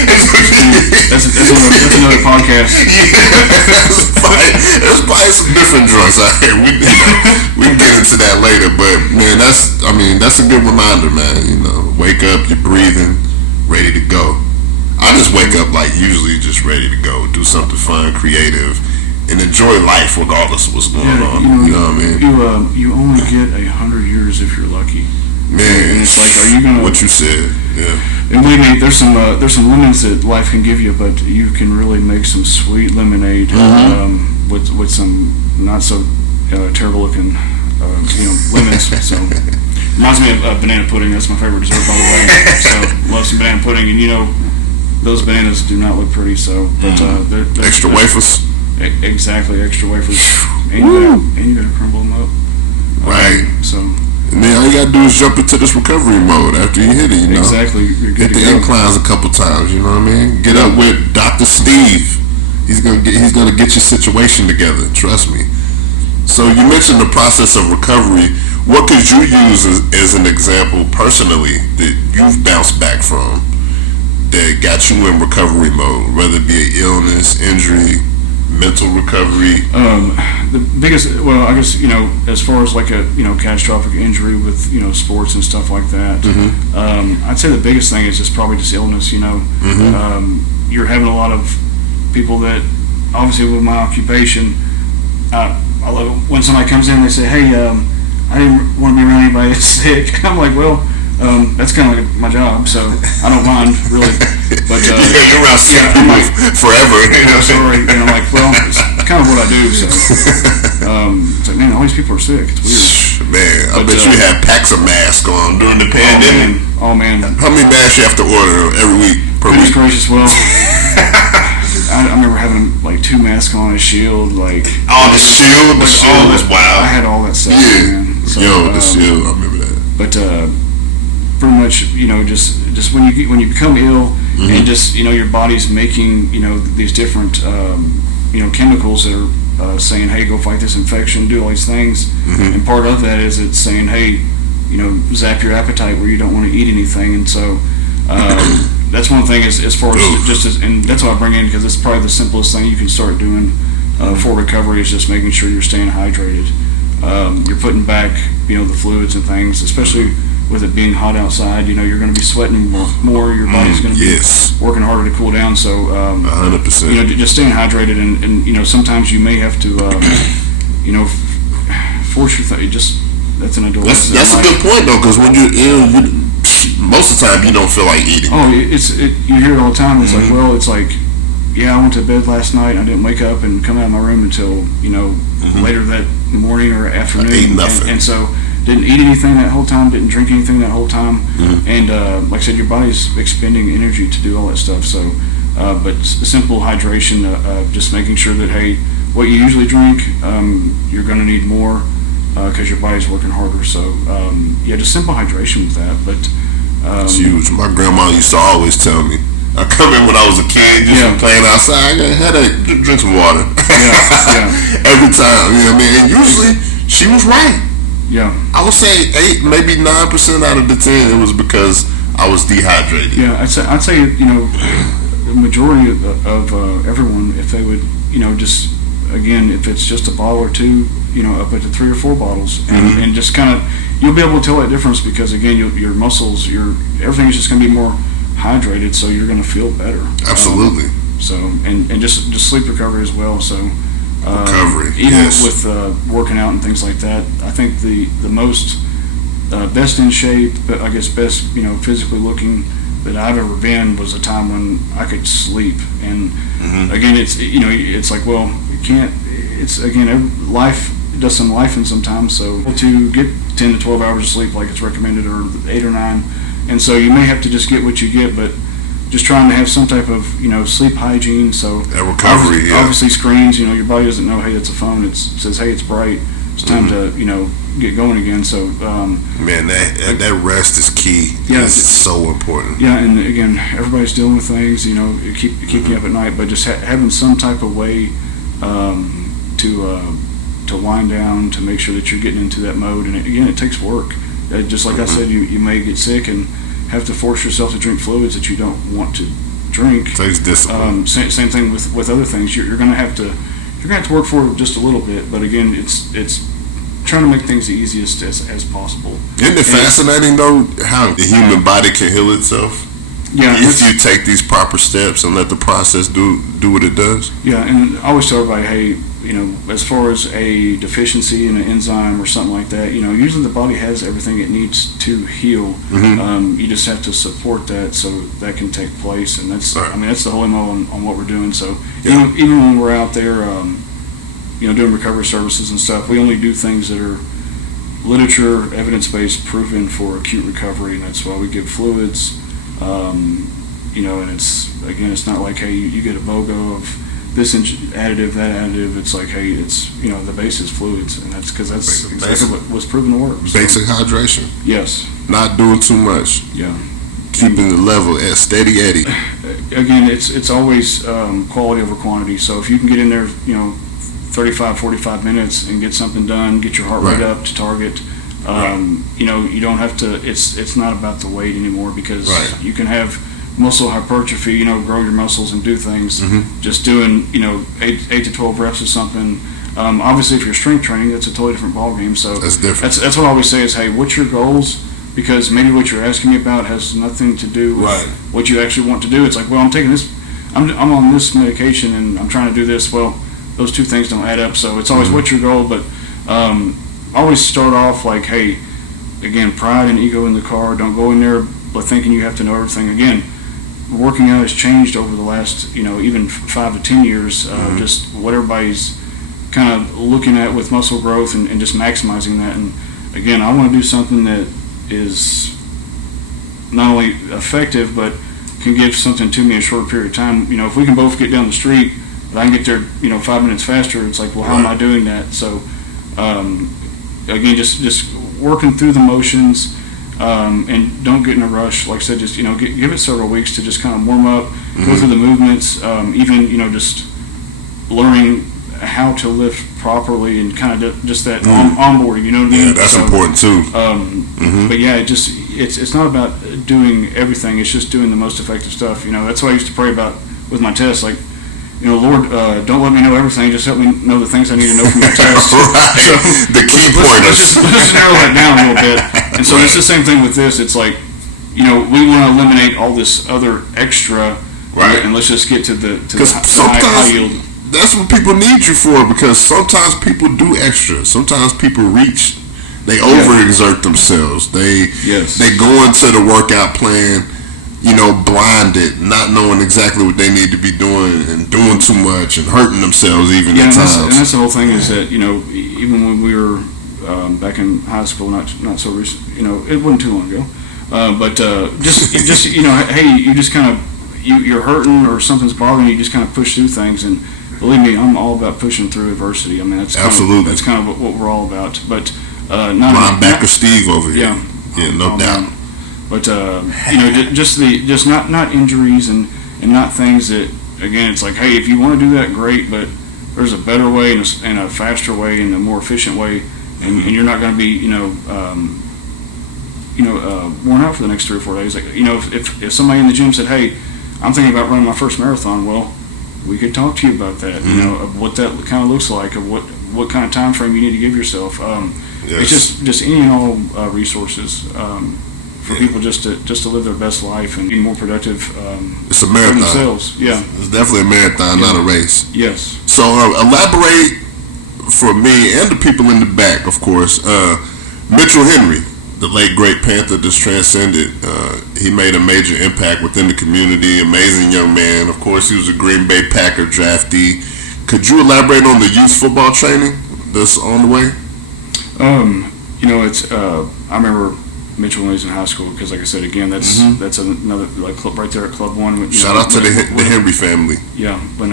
That's another podcast. There's probably some different drugs out here. We can get into that later. But man, that's a good reminder, man. Wake up, you're breathing, ready to go. I just wake up usually just ready to go, do something fun, creative, and enjoy life regardless of what's going on. You know what I mean? You only get 100 years if you're lucky. Man, it's like, are you gonna? What you said, yeah. And believe me, there's some lemons that life can give you, but you can really make some sweet lemonade with some not so terrible looking lemons. So reminds me of banana pudding. That's my favorite dessert, by the way. So love some banana pudding, and those bananas do not look pretty. So, but they're extra wafers. Exactly, extra wafers, and you gotta crumble them up. Right. So. And then all you gotta do is jump into this recovery mode after you hit it, Exactly. Hit the inclines a couple times, you know what I mean? Get up with Dr. Steve. He's gonna get your situation together, trust me. So you mentioned the process of recovery. What could you use as an example personally that you've bounced back from that got you in recovery mode, whether it be an illness, injury, mental recovery? The biggest, I guess, as far as like a, catastrophic injury with, sports and stuff like that, I'd say the biggest thing is probably just illness, You're having a lot of people that, obviously with my occupation, I love it when somebody comes in and they say, hey, I didn't want to be around anybody that's sick. I'm like, well, that's kind of like my job, so I don't mind really. But you're around sick people forever. I'm sorry, and I'm like, well, it's kind of what I do. So it's like, man, all these people are sick. It's weird. Man, I bet you had packs of masks on during the pandemic. Oh man. How many masks you have to order every week? Goodness gracious, well, I I remember having like 2 masks on, a shield, like the shield was wild. I had all that stuff. Yeah, Man. So, the shield. I remember that. But pretty much, just when you become ill, and just your body's making these different chemicals that are saying, hey, go fight this infection, do all these things, and part of that is it's saying, hey, zap your appetite where you don't want to eat anything, and so that's one thing as far as and that's what I bring in, because it's probably the simplest thing you can start doing for recovery is just making sure you're staying hydrated. You're putting back the fluids and things, especially with it being hot outside. You're going to be sweating more. Your body's going to be working harder to cool down. So 100%. Just staying hydrated, and sometimes you may have to force your that's an adult. That's a good point though, because when you're ill, most of the time you don't feel like eating. Oh, you hear it all the time. It's like, well, it's like, yeah, I went to bed last night and I didn't wake up and come out of my room until later that morning or afternoon. I ate nothing. And so didn't eat anything that whole time, didn't drink anything that whole time, and like I said, your body's expending energy to do all that stuff. So, but simple hydration, just making sure that, hey, what you usually drink, you're going to need more because your body's working harder. So, just simple hydration with that. But it's huge. My grandma used to always tell me. I come in when I was a kid, just from playing outside. I got a headache. Drink some water. Every time, you know what I mean. And usually, she was right. Yeah. I would say 8, maybe 9% out of the 10, it was because I was dehydrated. Yeah, I'd say the majority of everyone, if they would, just again, if it's just a bottle or 2, up to 3 or 4 bottles, and just kind of, you'll be able to tell that difference, because again, your muscles, everything is just going to be more hydrated, so you're going to feel better. Absolutely. So and just sleep recovery as well. So recovery, even with working out and things like that, I think the most best in shape, but I guess best physically looking that I've ever been was a time when I could sleep. And again, it's like, well, you can't. It's again, life does some life in sometimes. So to get 10 to 12 hours of sleep, like it's recommended, or 8 or 9. And so you may have to just get what you get, but just trying to have some type of sleep hygiene. So that recovery, obviously screens. Your body doesn't know, hey, it's a phone. It says, hey, it's bright. It's time to get going again. So man, that rest is key. Yeah, it's so important. Yeah, and again, everybody's dealing with things. Keep you up at night, but just having some type of way to wind down, to make sure that you're getting into that mode. And again, it takes work. Just like I said, you may get sick and have to force yourself to drink fluids that you don't want to drink. It takes discipline. Same thing with other things. You're going to have to work for it just a little bit. But again, it's trying to make things the easiest as possible. Isn't it fascinating though how the human body can heal itself? Yeah, if you take these proper steps and let the process do what it does. Yeah, and I always tell everybody, hey, as far as a deficiency in an enzyme or something like that, usually the body has everything it needs to heal. You just have to support that so that can take place, and that's that's the whole MO on what we're doing. So even when we're out there, doing recovery services and stuff, we only do things that are literature, evidence-based, proven for acute recovery, and that's why we give fluids. And it's not like, hey, you get a BOGO of this additive, that additive. It's like, hey, it's the base is fluids, and that's because that's exactly what was proven to work. So, basic hydration. Yes. Not doing too much. Yeah. Keeping the level at steady Eddie. Again, it's always quality over quantity. So if you can get in there, 35, 45 minutes and get something done, get your heart rate up to target. You don't have to. It's not about the weight anymore, because you can have muscle hypertrophy. Grow your muscles and do things. Just doing 8 to 12 reps or something. Obviously, if you're strength training, that's a totally different ballgame. So that's different. That's what I always say is, hey, what's your goals? Because maybe what you're asking me about has nothing to do with what you actually want to do. It's like, well, I'm taking this. I'm on this medication and I'm trying to do this. Well, those two things don't add up. So it's always what's your goal, but. Always start off like, hey, again, pride and ego in the car. Don't go in there but thinking you have to know everything. Again, working out has changed over the last, even 5 to 10 years. Just what everybody's kind of looking at with muscle growth and just maximizing that. And again, I want to do something that is not only effective but can give something to me in a short period of time. You know, if we can both get down the street, but I can get there, 5 minutes faster. It's like, well, how am I doing that? So, again, just working through the motions, and don't get in a rush. Like I said, just give it several weeks to just kind of warm up, go through the movements, even just learning how to lift properly and kind of just that onboarding. You know what I mean? Yeah, that's important too. But yeah, it's not about doing everything. It's just doing the most effective stuff. That's what I used to pray about with my tests. Like, Lord, don't let me know everything. Just help me know the things I need to know from your test. Right. So, the key pointers. Let's narrow that down a little bit. And so it's the same thing with this. It's like, we want to eliminate all this other extra, right? And let's just get to the high yield. That's what people need you for, because sometimes people do extra. Sometimes people reach, they overexert themselves. They go into the workout plan, blinded, not knowing exactly what they need to be doing and doing too much and hurting themselves even at times. And that's the whole thing is that, even when we were back in high school, not so recent, it wasn't too long ago, but just hey, you just kind of, you're hurting or something's bothering you, you just kind of push through things. And believe me, I'm all about pushing through adversity. I mean, that's kind of what we're all about. But linebacker Steve over here. Yeah, no doubt. But just not injuries and not things that, again, it's like, hey, if you want to do that, great. But there's a better way and a faster way and a more efficient way, and you're not going to be worn out for the next 3 or 4 days. Like, if somebody in the gym said, hey, I'm thinking about running my first marathon, well, we could talk to you about that, of what that kind of looks like, of what kind of time frame you need to give yourself. It's just any and all resources for people just to live their best life and be more productive. It's a marathon. For themselves. Yeah, it's definitely a marathon, not a race. Yes. So elaborate for me and the people in the back, of course. Mitchell Henry, the late great Panther, just transcended. He made a major impact within the community. Amazing young man. Of course, he was a Green Bay Packer draftee. Could you elaborate on the youth football training that's on the way? It's I remember Mitchell when he was in high school, because, like I said, again, that's another club right there at Club One. Shout out to the Henry family. Yeah, when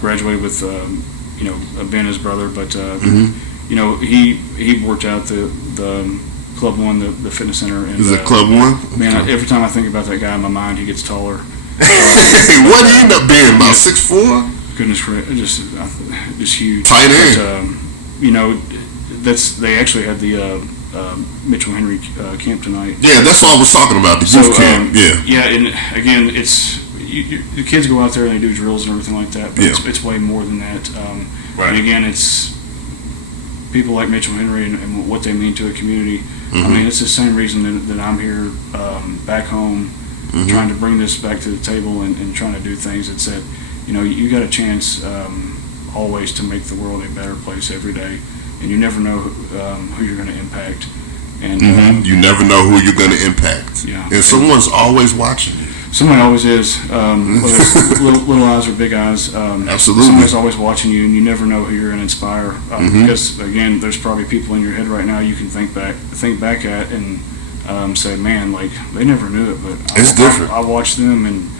graduated with Ben, his brother, but he worked out the Club One, the fitness center. And, is it Club One? Man, every time I think about that guy in my mind, he gets taller. What did he end up being? About 6'4"? Goodness gracious, just huge. Tight end. But, they actually had the Mitchell Henry camp tonight. Yeah, that's what I was talking about, the youth camp. Yeah, and again, it's the kids go out there and they do drills and everything like that, but it's way more than that. Right. And again, it's people like Mitchell Henry and what they mean to a community. I mean, it's the same reason that I'm here back home, trying to bring this back to the table and trying to do things. It's that, you got a chance always to make the world a better place every day, and you never know who you're going to impact. And you never know who you're going to impact. Yeah. And someone's always watching you. Someone always is, whether it's little eyes or big eyes. Absolutely. Someone's always watching you, and you never know who you're going to inspire. Because, again, there's probably people in your head right now you can think back at and say, man, like, they never knew it, but it's different. I watched them, and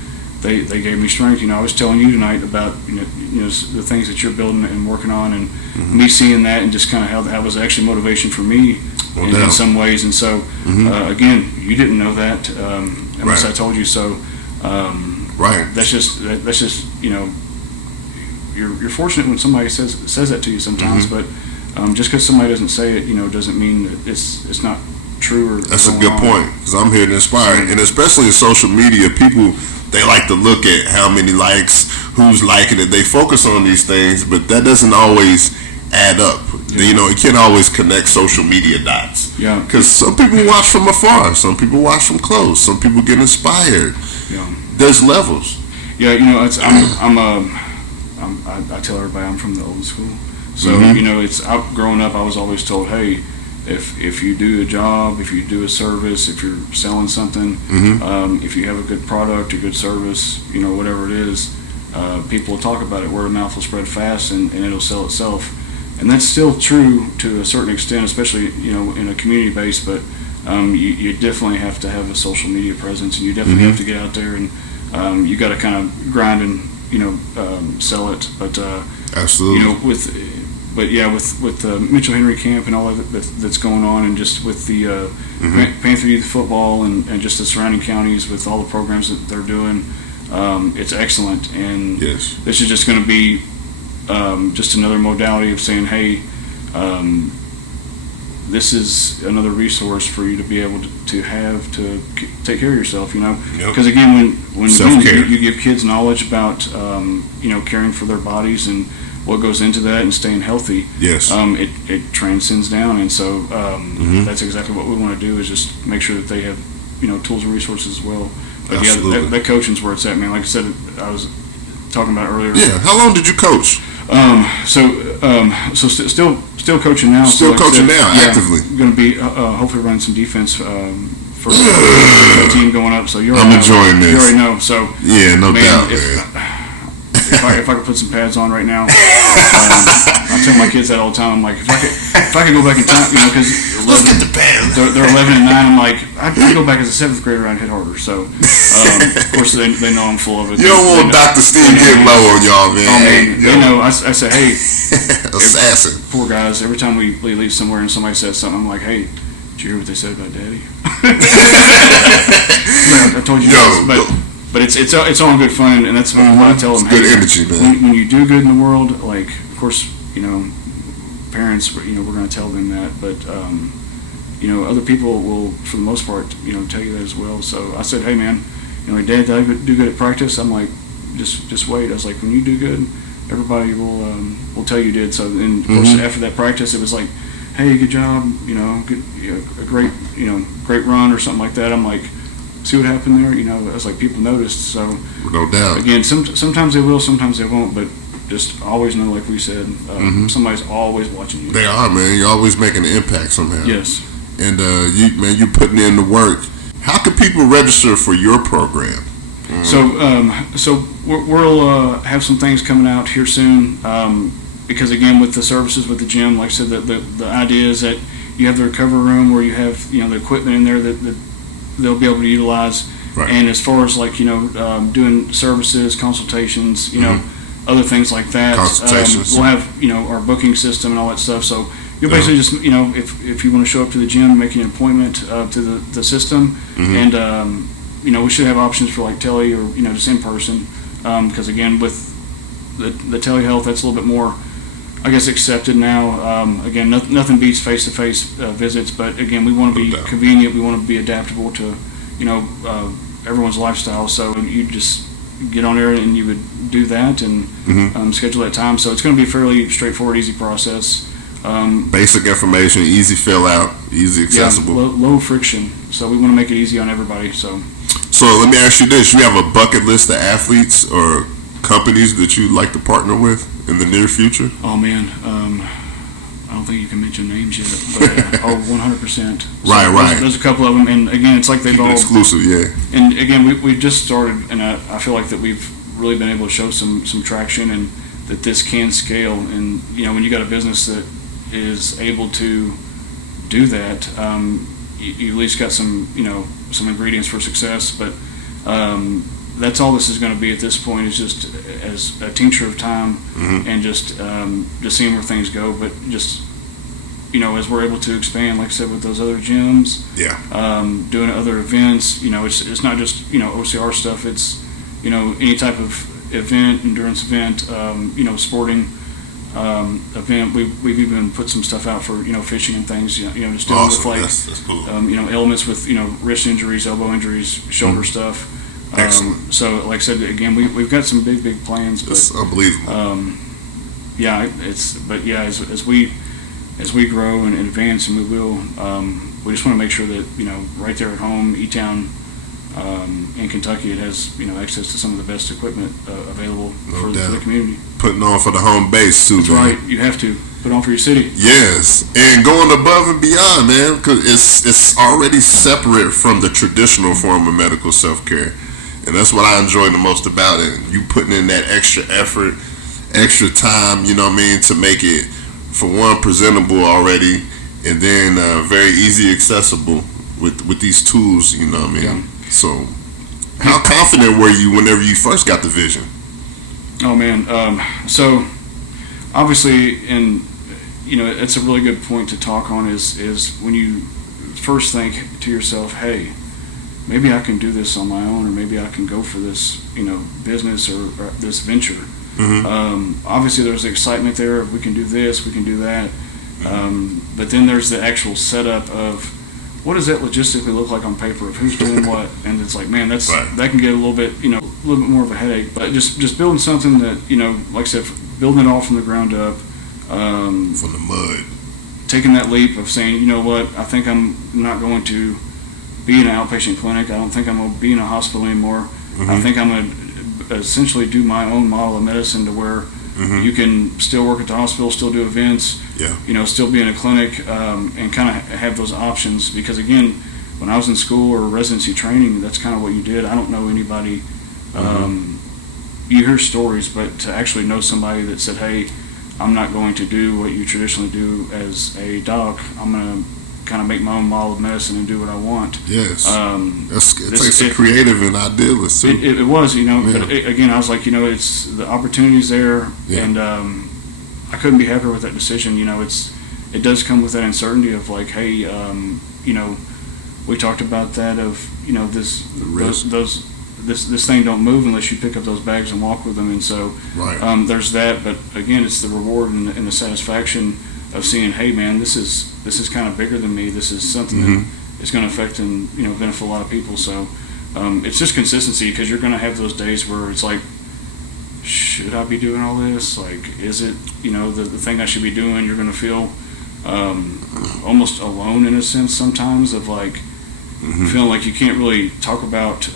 they gave me strength. I was telling you tonight about the things that you're building and working on, and me seeing that, and just kind of how that was actually motivation for me in some ways. And so, again, you didn't know that unless I told you so. Right. That's just you're fortunate when somebody says that to you sometimes, but just because somebody doesn't say it, doesn't mean that it's not true. That's a good point, because I'm here to inspire, and especially in social media, people, they like to look at how many likes, who's liking it. They focus on these things, but that doesn't always add up. You can't always connect social media dots. Yeah. Because some people watch from afar, some people watch from close, some people get inspired. Yeah. There's levels. Yeah, I tell everybody I'm from the old school. So growing up, I was always told, hey, if you do a job, if you do a service, if you're selling something, if you have a good product, a good service, whatever it is, people will talk about it. Word of mouth will spread fast, and it'll sell itself. And that's still true to a certain extent, especially in a community base. But you definitely have to have a social media presence, and you definitely have to get out there, and you got to kind of grind and sell it. But absolutely, with the Mitchell Henry camp and all of it that's going on, and just with the Panther Youth Football and just the surrounding counties with all the programs that they're doing, it's excellent. And yes, this is just going to be just another modality of saying, hey, this is another resource for you to be able to have to take care of yourself, because again, when you give kids knowledge about caring for their bodies and what goes into that and staying healthy, yes, it transcends down. And so that's exactly what we want to do, is just make sure that they have tools and resources as well. But absolutely. Yeah, that coaching's where it's at, man. Like I said, I was talking about earlier. Yeah, how long did you coach? Still coaching now. Still coaching now, actively. Going to be hopefully running some defense for the team going up. So I'm enjoying this. You already know. So yeah, no doubt. If I could put some pads on right now, I tell my kids that all the time. I'm like, if I could go back in time, because let's get the pads. They're 11 and 9. I'm like, I'd go back as a 7th grader. I'd hit harder. So of course they know I'm full of it. You don't want Dr. Steve getting low on y'all, man. Oh man, they know. I say, hey, assassin. Poor guys. Every time we leave somewhere and somebody says something, I'm like, hey, did you hear what they said about Daddy? I told you guys, but it's all in good fun, and that's what I tell them. It's good energy, man. When you do good in the world, like, of course, parents, we're going to tell them that, but other people will, for the most part, tell you that as well. So I said, hey, man, like, Dad, did I do good at practice? I'm like, just wait. I was like, when you do good, everybody will tell you did. So then, of course, after that practice, it was like, hey, good job, good, a great run or something like that. I'm like, see what happened there? It was like people noticed. So no doubt. Again, sometimes they will, sometimes they won't, but just always know, like we said, somebody's always watching you. They are, man. You're always making an impact somehow. Yes. And you're putting in the work. How can people register for your program? So we'll have some things coming out here soon. Because again, with the services with the gym, like I said, the idea is that you have the recovery room where you have the equipment in there that they'll be able to utilize. Right. And as far as like doing services, consultations, other things like that, we'll have our booking system and all that stuff. So you'll basically just if you want to show up to the gym, make an appointment to the system, and we should have options for like tele or just in person, because again with the telehealth, that's a little bit more, I guess, accepted now. Again, nothing beats face-to-face visits, but again, we want to be convenient. We want to be adaptable to, everyone's lifestyle. So you just get on there and you would do that and schedule that time. So it's going to be a fairly straightforward, easy process. Basic information, easy fill out, easy accessible. Yeah, low friction. So we want to make it easy on everybody. So let me ask you this: you have a bucket list of athletes or companies that you'd like to partner with in the near future? Oh man, I don't think you can mention names yet, but 100%. So right. There's a couple of them, and again, it's like they've all exclusive, yeah. And again, we just started, and I feel like that we've really been able to show some traction, and that this can scale. And when you got a business that is able to do that, you at least got some ingredients for success. But that's all this is going to be at this point, is just as a tincture of time, and just seeing where things go. But just as we're able to expand, like I said, with those other gyms, doing other events, it's not just OCR stuff. It's any type of event, endurance event, sporting event. We've even put some stuff out for fishing and things. Just dealing with like that's cool. elements with wrist injuries, elbow injuries, shoulder stuff. Excellent. So, like I said, again, we've got some big plans. But, it's unbelievable. As we grow and advance, and we will, we just want to make sure that right there at home, E-Town, in Kentucky, it has access to some of the best equipment available for the community. Putting on for the home base too. That's right. You have to put on for your city. Yes, and going above and beyond, man, because it's already separate from the traditional form of medical self-care. And that's what I enjoy the most about it. You putting in that extra effort, extra time, to make it, for one, presentable already, and then very easy accessible with these tools. You know what I mean? Yeah. So, how confident were you whenever you first got the vision? Oh man, so obviously, and it's a really good point to talk on is when you first think to yourself, hey, maybe I can do this on my own, or maybe I can go for this, business or this venture. Obviously, there's the excitement there of we can do this, we can do that, but then there's the actual setup of what does that logistically look like on paper of who's doing what, and it's like, man, that can get a little bit, a little bit more of a headache. But just building something that, like I said, building it all from the ground up, from the mud, taking that leap of saying, you know what, I think I'm not going to be in an outpatient clinic. I don't think I'm going to be in a hospital anymore. I think I'm going to essentially do my own model of medicine to where you can still work at the hospital, still do events, still be in a clinic, and kind of have those options. Because again, when I was in school or residency training, that's kind of what you did. I don't know anybody. You hear stories, but to actually know somebody that said, hey, I'm not going to do what you traditionally do as a doc. I'm going to kind of make my own model of medicine and do what I want. Yes. It takes a creative and idealist too. It was, but again, I was like, it's the opportunities there, and I couldn't be happier with that decision. It does come with that uncertainty of like, hey, we talked about that of, this thing don't move unless you pick up those bags and walk with them, and so there's that. But again, it's the reward and the satisfaction of seeing, hey man, this is kind of bigger than me. This is something that is going to affect and benefit a lot of people. So it's just consistency, because you're going to have those days where it's like, should I be doing all this? Like, is it the thing I should be doing? You're going to feel almost alone in a sense sometimes, of like feeling like you can't really talk about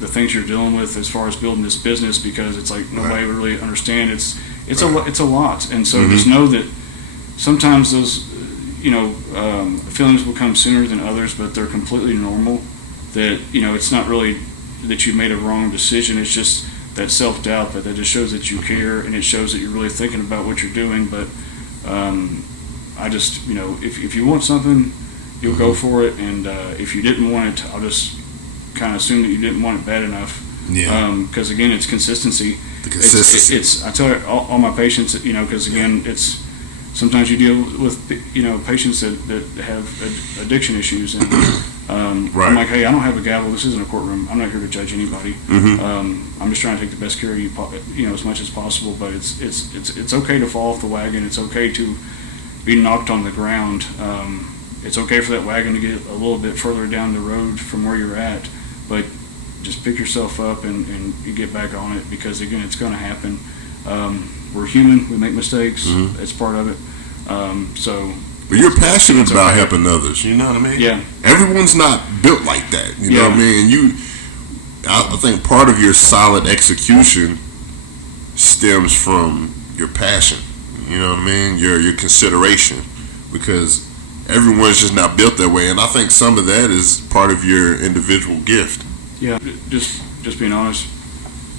the things you're dealing with as far as building this business, because it's like nobody would really understand. It's a lot, and so just know that sometimes those feelings will come sooner than others, but they're completely normal. That it's not really that you made a wrong decision. It's just that self-doubt, but that just shows that you care, and it shows that you're really thinking about what you're doing. But I just if you want something, you'll go for it, and if you didn't want it, I'll just kind of assume that you didn't want it bad enough. Because again, it's consistency. The consistency. It's I tell all my patients, because again, it's sometimes you deal with patients that have addiction issues, and I'm like, hey, I don't have a gavel. This isn't a courtroom. I'm not here to judge anybody. I'm just trying to take the best care of you, as much as possible. But it's okay to fall off the wagon. It's okay to be knocked on the ground. It's okay for that wagon to get a little bit further down the road from where you're at, but just pick yourself up and you get back on it, because again, it's going to happen. We're human. We make mistakes. It's part of it. But you're passionate about helping others. You know what I mean? Yeah. Everyone's not built like that. You know what I mean? I think part of your solid execution stems from your passion. You know what I mean? Your consideration, because everyone's just not built that way, and I think some of that is part of your individual gift. Yeah. Just being honest,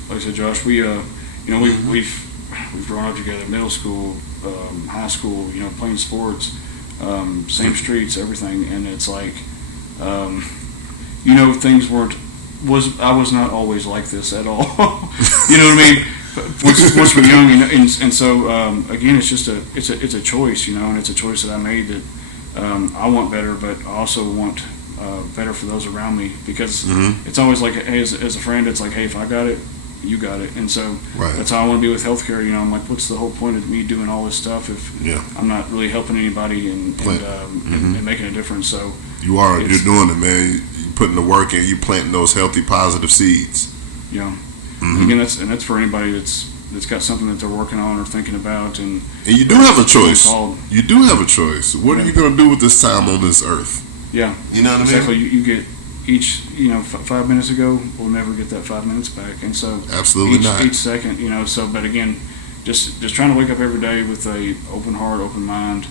like I said, Josh, we've grown up together, middle school, high school, playing sports, same streets, everything, and it's like, things I was not always like this at all. You know what I mean? Once we're young, and so again, it's just it's a choice, and it's a choice that I made, that I want better, but I also want better for those around me, because it's always like, hey, as a friend, it's like, hey, if I got it, you got it. And so that's how I want to be with healthcare. I'm like, what's the whole point of me doing all this stuff if I'm not really helping anybody and making a difference? So you're doing it, man. You're putting the work in. You're planting those healthy, positive seeds. Yeah. Again, that's for anybody that's got something that they're working on or thinking about, and you do have a choice. You do have a choice. What are you going to do with this time on this earth? Yeah. You know what I mean? Exactly. You get each, 5 minutes ago, we'll never get that 5 minutes back, and so absolutely not. Each second, so, but again, just trying to wake up every day with a open heart, open mind,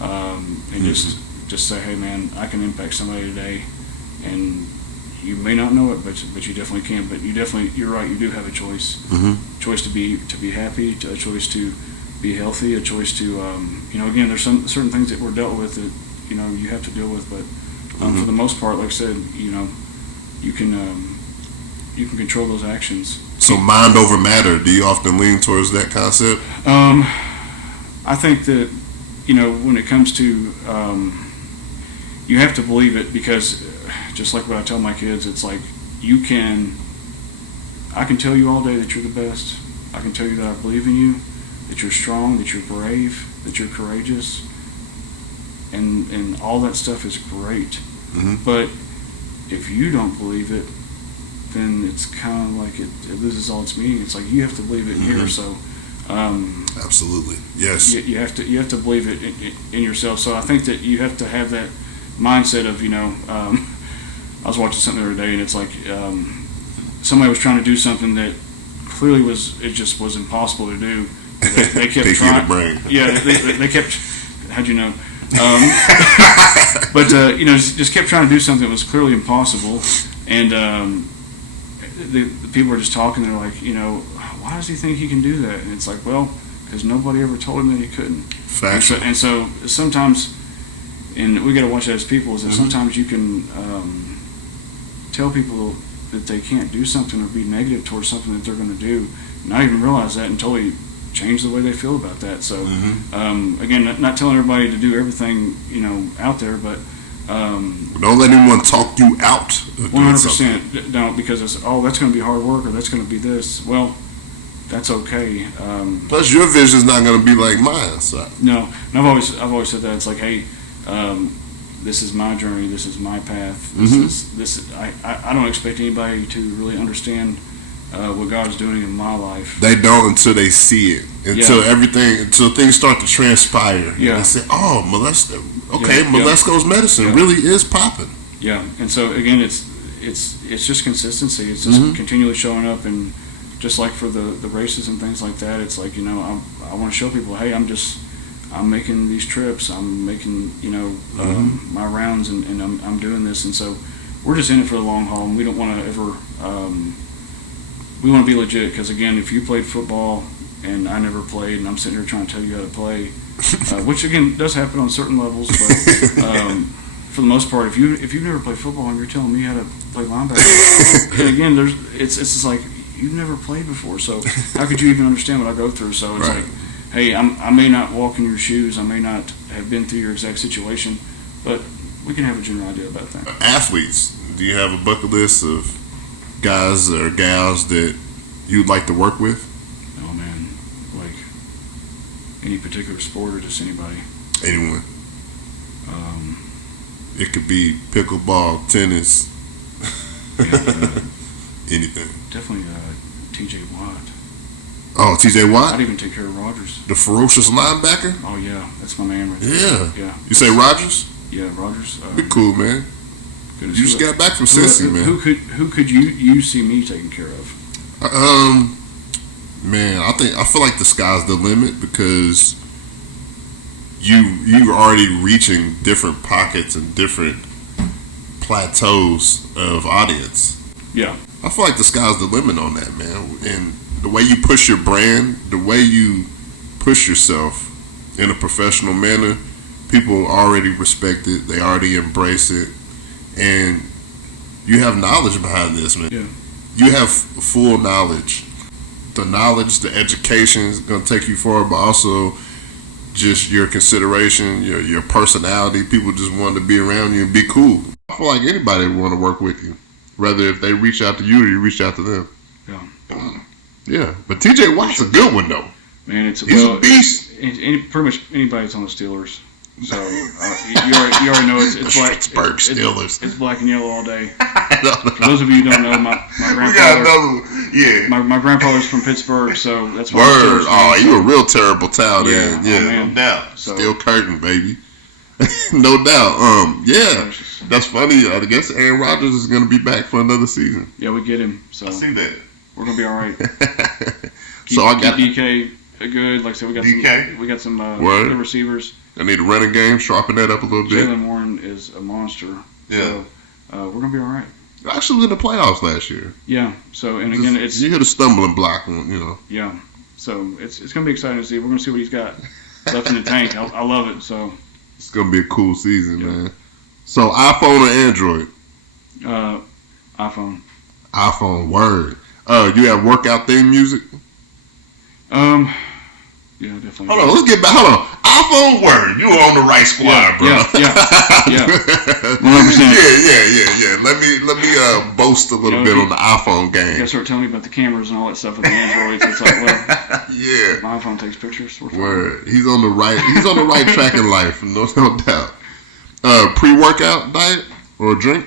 and just say, hey man, I can impact somebody today, and you may not know it, but you definitely can. But you're right. You do have a choice. Choice to be happy, a choice to be healthy, a choice to again, there's certain things that we're dealt with that you have to deal with, but For the most part, like I said, you can control those actions. So mind over matter. Do you often lean towards that concept? I think that when it comes to you have to believe it, because just like what I tell my kids, it's like I can tell you all day that you're the best. I can tell you that I believe in you, that you're strong, that you're brave, that you're courageous, and all that stuff is great. Mm-hmm. But if you don't believe it, then it's kind of like it loses all its meaning. It's like you have to believe it in here. So absolutely, yes. You have to believe it in yourself. So I think that you have to have that mindset of I was watching something the other day, and it's like somebody was trying to do something that clearly was impossible to do. They kept trying. The brain. Yeah, they kept. How'd you know? But just kept trying to do something that was clearly impossible, and the people were just talking. They're like, why does he think he can do that? And it's like, well, because nobody ever told him that he couldn't. Factual. And so sometimes, and we got to watch that as people, is that sometimes you can tell people that they can't do something or be negative towards something that they're going to do, not even realize that, and totally change the way they feel about that. So again, not telling everybody to do everything out there, but don't let anyone talk you out. 100% don't, because it's that's going to be hard work, or that's going to be this. Well, that's okay. Plus, your vision's not going to be like mine. So. No, and I've always said that. It's like, hey, this is my journey. This is my path. I don't expect anybody to really understand what God's doing in my life. They don't until they see it. Until things start to transpire. Yeah. And say, oh, Milesko's medicine really is popping. Yeah, and so again, it's just consistency. It's just continually showing up, and just like for the races and things like that, it's like I want to show people, hey, I'm making these trips, I'm making my rounds, and I'm doing this, and so we're just in it for the long haul, and we don't want to ever we want to be legit, because again, if you played football and I never played, and I'm sitting here trying to tell you how to play, which again does happen on certain levels, but for the most part, if you've never played football and you're telling me how to play linebacker, and again, it's just like, you've never played before, so how could you even understand what I go through? So it's like, hey, I may not walk in your shoes, I may not have been through your exact situation, but we can have a general idea about that. Athletes, do you have a bucket list of guys or gals that you'd like to work with? Oh man, like any particular sport or just anybody? Anyone. It could be pickleball, tennis, anything. Definitely T.J. Watt. Oh, T.J. Watt? I'd even take care of Rogers. The ferocious linebacker? Oh yeah, that's my man right there. Yeah. You say Rogers? Yeah, Rogers. Be cool, man. You just got back from Cincy, man. Who could you see me taking care of? Man, I feel like the sky's the limit, because you're already reaching different pockets and different plateaus of audience. Yeah. I feel like the sky's the limit on that, man. And the way you push your brand, the way you push yourself in a professional manner, people already respect it. They already embrace it. And you have knowledge behind this, man. Yeah. You have full knowledge. The knowledge, the education is going to take you far, but also just your consideration, your personality. People just want to be around you and be cool. I feel like anybody would want to work with you, whether if they reach out to you or you reach out to them. Yeah. Yeah, but T.J. Watt's a good one, though. Man, he's a beast. Pretty much anybody that's on the Steelers. So you already know it's black. Pittsburgh Steelers. It's black and yellow all day. For those of you who don't know, my grandfather. We got another. Yeah. My grandfather's from Pittsburgh, so that's why. Word. Oh, you a real terrible towel then. Yeah, no doubt. So. Steel curtain, baby. No doubt. Yeah. That's funny. I guess Aaron Rodgers is going to be back for another season. Yeah, we get him. So I see that. We're going to be all right. So I got DK good. Like I said, we got some good receivers. I need a running game, sharpen that up a little bit. Jalen Warren is a monster. Yeah. So we're going to be all right. Actually in the playoffs last year. Yeah. So, and again, it's... You hit a stumbling block, Yeah. So, it's going to be exciting to see. We're going to see what he's got left in the tank. I love it. So... It's going to be a cool season, man. So iPhone or Android? iPhone. iPhone. Word. You have workout theme music? Yeah, definitely. Hold on, let's get back. Hold on. iPhone. Word. You were on the right squad, bro. Yeah. 100%. Yeah. Let me boast a little bit on the iPhone You game. gotta start telling me about the cameras and all that stuff with the Androids. It's like, well, Yeah. my iPhone takes pictures. We're fine. Word. He's on the right track in life, no doubt. Pre-workout diet or drink?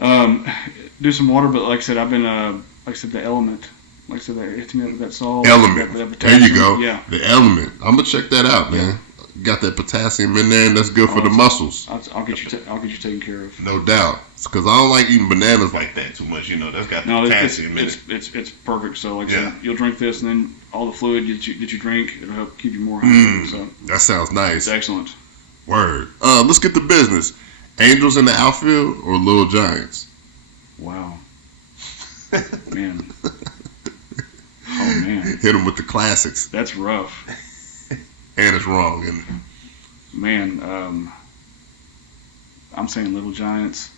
Do some water, but like I said, I've been the element. Like I said, that hits me up with that salt. Element. That There you go. Yeah. The element. I'm gonna check that out, man. Got that potassium in there, and that's good for the muscles. I'll get you taken care of. No doubt. It's because I don't like eating bananas like that too much. That's got potassium in it. It's perfect. So like I said, you'll drink this, and then all the fluid that you drink, it'll help keep you more hydrated. So that sounds nice. it's excellent. Word. Let's get to business. Angels in the outfield or Little Giants? Wow. Man. Oh man. Hit them with the classics. That's rough. And it's wrong, isn't it? Man, I'm saying Little Giants.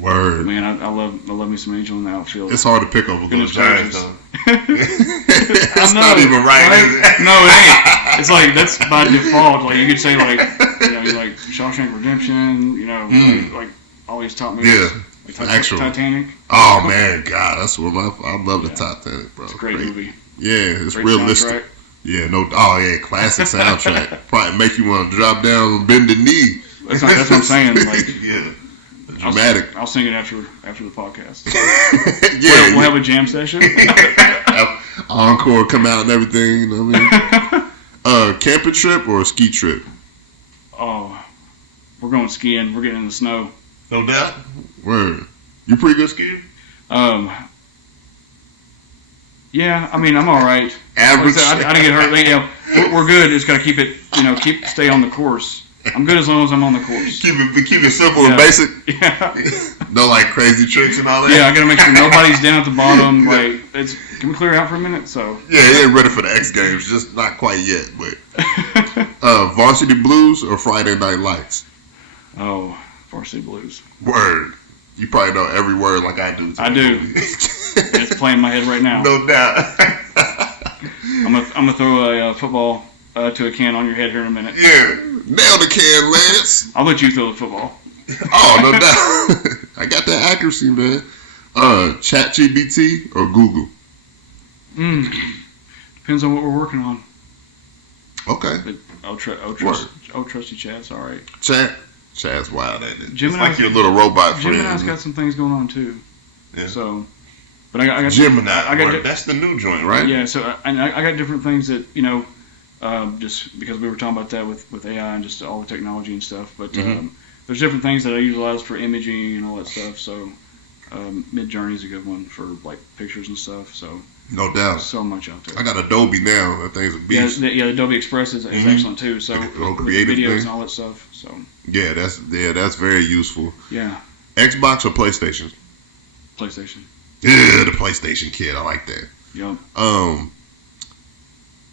Word. Man, I love me some Angel in the outfield. It's hard to pick over Little Giants, though. That's not even right, is it? No, it ain't. It's like, that's by default. Like, you could say, like, you like Shawshank Redemption, like all these top movies. Yeah. Like Actual. Titanic. Oh, man, God. That's what I love the Titanic, bro. It's a great movie. Yeah, it's Great realistic. soundtrack. Yeah, classic soundtrack. Probably make you want to drop down and bend the knee. That's what I'm saying. Like, yeah, dramatic. I'll sing it after the podcast. Yeah, we'll have a jam session. Encore come out and everything. You know what I mean? Camping trip or a ski trip? Oh, we're going skiing. We're getting in the snow. No doubt. Word. You pretty good skiing? Yeah, I mean, I'm all right. Average. Like I didn't get hurt. We're good. Just gotta keep it. Stay on the course. I'm good as long as I'm on the course. Keep it simple and basic. Yeah. No like crazy tricks and all that. Yeah, I gotta make sure nobody's down at the bottom. Like, can we clear out for a minute? So. Yeah, he ain't ready for the X Games. Just not quite yet. But Varsity Blues or Friday Night Lights? Oh, Varsity Blues. Word. You probably know every word like I do. I do. It's playing in my head right now. No doubt. I'm gonna throw a football to a can on your head here in a minute. Yeah, nail the can, Lance. I'll let you throw the football. Oh, no doubt. I got that accuracy, man. ChatGPT or Google? Depends on what we're working on. Okay. I'll trust you, Chad. It's all right. Chad's wild, ain't it? Gemini's, it's like your little robot friend. Gemini's got some things going on too. Yeah. So, but I got Gemini. That's the new joint, right? Yeah. So I got different things that just because we were talking about that with AI and just all the technology and stuff. But there's different things that I utilize for imaging and all that stuff. So Midjourney is a good one for like pictures and stuff. So no doubt. So much out there. I got Adobe now. That thing's a beast. Yeah, Adobe Express is excellent too. So with videos thing. and all that stuff. So yeah, that's very useful. Yeah. Xbox or PlayStation? PlayStation. Yeah, the PlayStation kid. I like that. Yep.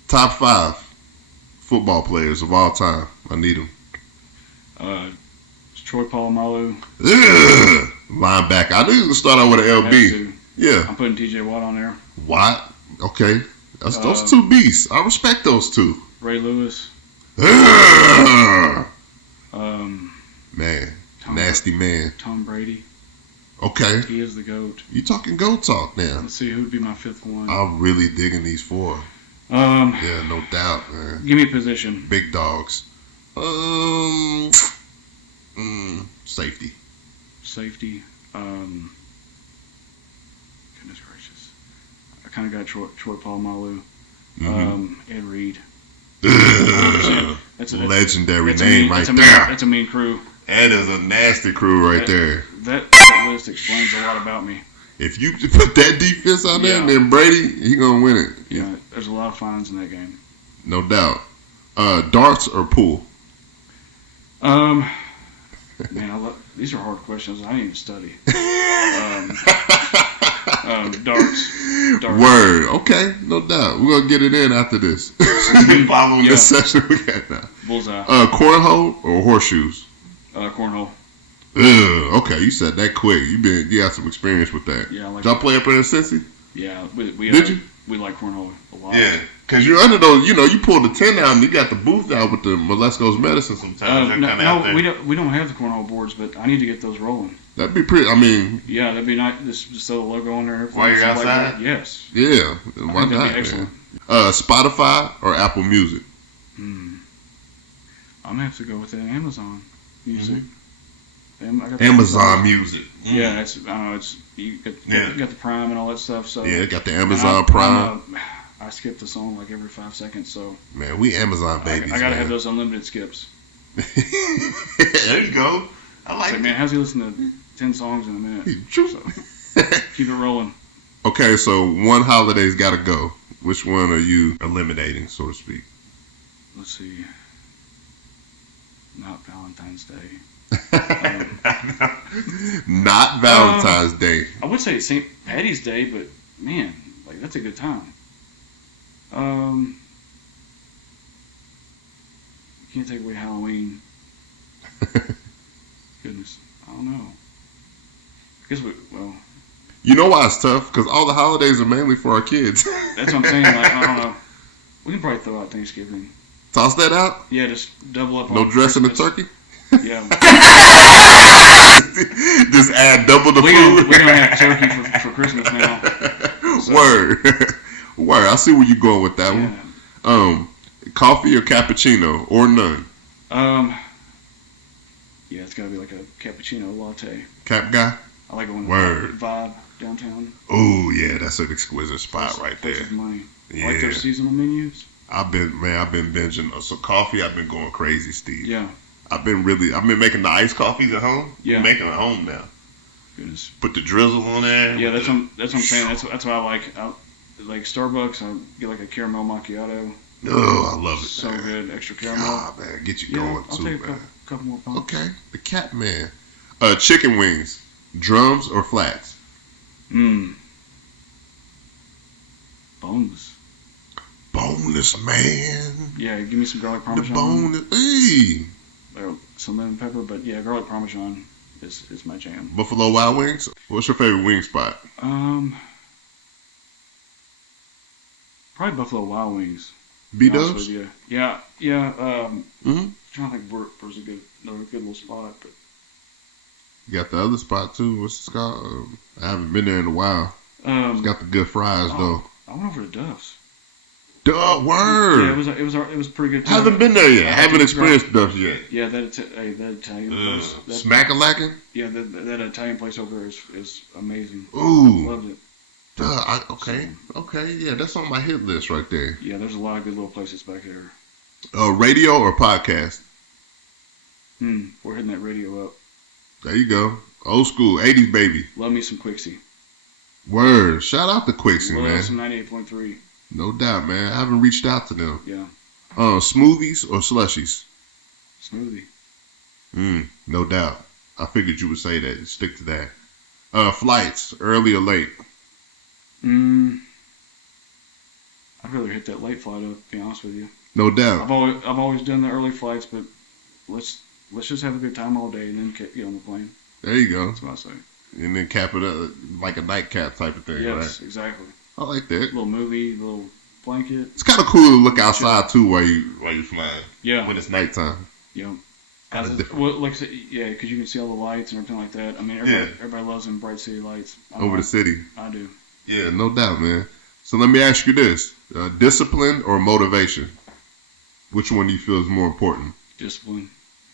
Top 5 football players of all time. I need them. Troy Polamalu. Linebacker. I knew you were going to start out with an LB. Yeah. I'm putting TJ Watt on there. Watt. Okay. Those two beasts. I respect those two. Ray Lewis. Man. Nasty man. Tom Brady. Okay. He is the GOAT. You talking GOAT talk now. Let's see, who would be my 5th one? I'm really digging these 4. Yeah, no doubt, man. Give me a position. Big dogs. Safety. Safety. Goodness gracious. I kind of got Troy Polamalu. Ed Reed. That's a legendary name right there. That's a mean crew. That is a nasty crew right there. That list explains a lot about me. If you put that defense out there, then Brady, he gonna win it. Yeah, there's a lot of fines in that game. No doubt. Darts or pool? Man, these are hard questions. I didn't even study. Darts. Word. Okay, no doubt. We're gonna get it in after this. Following this session we got now. Bullseye. Cornhole or horseshoes? Cornhole. Okay, you said that quick. You got some experience with that. Yeah, I like. Y'all play up in Cincy? Yeah, we Did you? We like cornhole a lot. Yeah, because you're under those. You know, you pull the tent out and you got the booth out with the Milesko's Medicine. Sometimes we don't have the cornhole boards, but I need to get those rolling. That'd be pretty. I mean, yeah, that'd be nice. Just throw the logo on there. While you're outside? Like yes. Yeah, why not? That'd be excellent. Spotify or Apple Music? I'm gonna have to go with that Amazon Music. Amazon Music. Yeah, it's I don't know. It's you got the Prime and all that stuff. So yeah, got the Amazon Prime. I skip the song like every 5 seconds. So man, we Amazon babies. I gotta have those unlimited skips. There you go. I like it. Man, how's he listening to 10 songs in a minute? So, keep it rolling. Okay, so one holiday's got to go. Which one are you eliminating, so to speak? Let's see. Not Valentine's Day. Not Valentine's Day. I would say St. Patty's Day, but man, like that's a good time. You can't take away Halloween. Goodness, I don't know. I guess well. You know why it's tough? Because all the holidays are mainly for our kids. That's what I'm saying. Like, I don't know. We can probably throw out Thanksgiving. Toss that out? Yeah, just double up on no dressing the Christmas. turkey? Yeah. Just add double the food. We're going to have turkey for Christmas now. So. Word. I see where you're going with that Yeah. one. Coffee or cappuccino or none? Yeah, it's got to be like a cappuccino latte. Cap guy? I like it when Word. Vibe downtown. Oh, yeah, that's an exquisite spot right there. Money. Yeah. I like their seasonal menus. I've been binging. So coffee, I've been going crazy, Steve. Yeah. I've been making the iced coffees at home. Yeah. I'm making it at home now. Goodness. Put the drizzle on there. Yeah, that's what I'm saying. That's what I like. Like Starbucks, I get like a caramel macchiato. Oh, I love it. So man. good, extra caramel. God, man, get you going I'll too, take man. a couple more pumps. Okay, the cat man. Chicken wings, drums or flats? Boneless. Boneless, man. Yeah, give me some garlic parmesan. The boneless. Hey. Or some lemon pepper, but yeah, garlic parmesan is my jam. Buffalo Wild Wings. What's your favorite wing spot? Probably Buffalo Wild Wings. B-Dubs? Yeah. Mm-hmm. I'm trying to think where's another good little spot, but You got the other spot too. What's it called? I haven't been there in a while. It's got the good fries though. I went over to Duff's. Duh, word. Yeah, it was pretty good too. Haven't been there yet. Haven't experienced Duff's yet. Yeah, that Italian place. Smack-a-lackin'? Yeah, that Italian place over there is amazing. Ooh. Loved it. Duh. Okay. Yeah, that's on my hit list right there. Yeah, there's a lot of good little places back there. Radio or podcast? We're hitting that radio up. There you go. Old school, 80s baby. Love me some Quixie. Word. Shout out to Quixie, Love man. some 98.3. No doubt, man. I haven't reached out to them. Yeah. Smoothies or slushies? Smoothie. No doubt. I figured you would say that. Stick to that. Flights, early or late? I'd rather hit that late flight up, to be honest with you. No doubt. I've always done the early flights, but let's just have a good time all day and then get on the plane. There you go. That's what I say. And then cap it up like a nightcap type of thing, Yes, right? exactly. I like that. Little movie, little blanket. It's kind of cool to look outside too while you're flying. Yeah. When it's nighttime. Yeah. Well, like I said, yeah, because you can see all the lights and everything like that. I mean, everybody loves them bright city lights. Over the city. I do. Yeah, no doubt, man. So let me ask you this: discipline or motivation? Which one do you feel is more important? Discipline,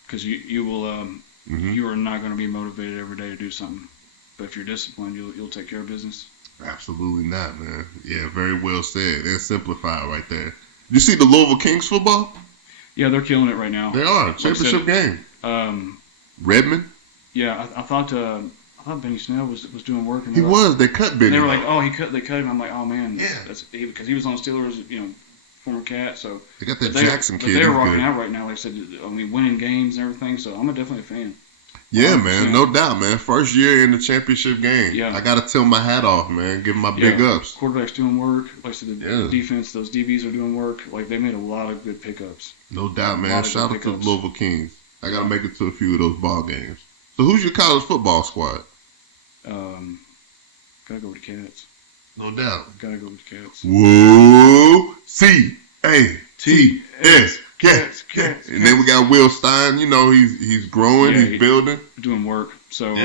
because you will you are not going to be motivated every day to do something, but if you're disciplined, you'll take care of business. Absolutely not, man. Yeah, very well said and simplified right there. You see the Louisville Kings football? Yeah, they're killing it right now. They are championship game. Redmond. Yeah, I thought Benny Snell was doing work. And They cut Benny. They were like, oh, they cut him. I'm like, oh man, yeah, because he was on Steelers, former Cat. So they got that Jackson kid. But they're rocking out right now. Like I said, I mean, winning games and everything. So I'm definitely a fan. Yeah, 100%. Man, no doubt, man. First year in the championship game. Yeah. I gotta tilt my hat off, man. Give them my big ups. Quarterback's doing work. Like I said, the defense, those DBs are doing work. Like they made a lot of good pickups. No doubt, man. Shout out to the Louisville Kings. I gotta make it to a few of those ball games. So who's your college football squad? Gotta go with the Cats. No doubt. Gotta go with the Cats. Whoa, C-A-T-S, Cats. Cats. And then we got Will Stein. You know, he's growing, he's building, doing work. So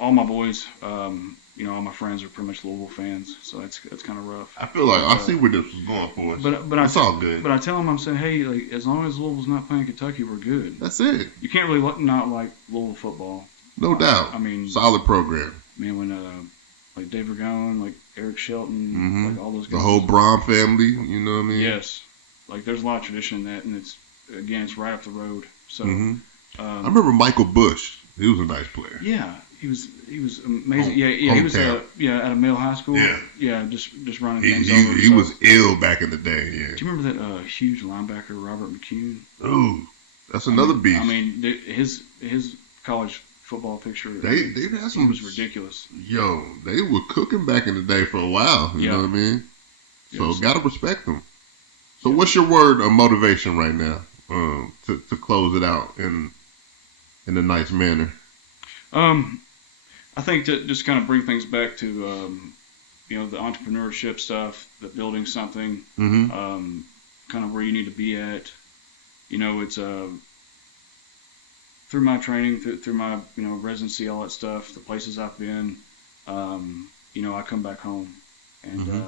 all my boys, you know, all my friends are pretty much Louisville fans. So that's kind of rough. I feel like I see where this was going for us. But it's all good. But I tell them, I'm saying, hey, like as long as Louisville's not playing Kentucky, we're good. That's it. You can't really not like Louisville football. No doubt. I mean, solid program. Man, when like Dave Ragone, like Eric Shelton, like all those guys. The whole Braun family, you know what I mean? Yes. Like there's a lot of tradition in that, and it's right up the road. So I remember Michael Bush. He was a nice player. Yeah, he was amazing. He was at a Mill High School. Yeah, just running things over. He was ill back in the day. Yeah. Do you remember that huge linebacker Robert McCune? Ooh, that's another beast. I mean, his college football picture. They had some. It was ridiculous. Yo, they were cooking back in the day for a while. You know what I mean? So gotta respect them. So what's your word of motivation right now? To close it out in a nice manner. I think to just kind of bring things back to you know, the entrepreneurship stuff, the building something, kind of where you need to be at. You know, it's through my training, through my, you know, residency, all that stuff, the places I've been, you know, I come back home, and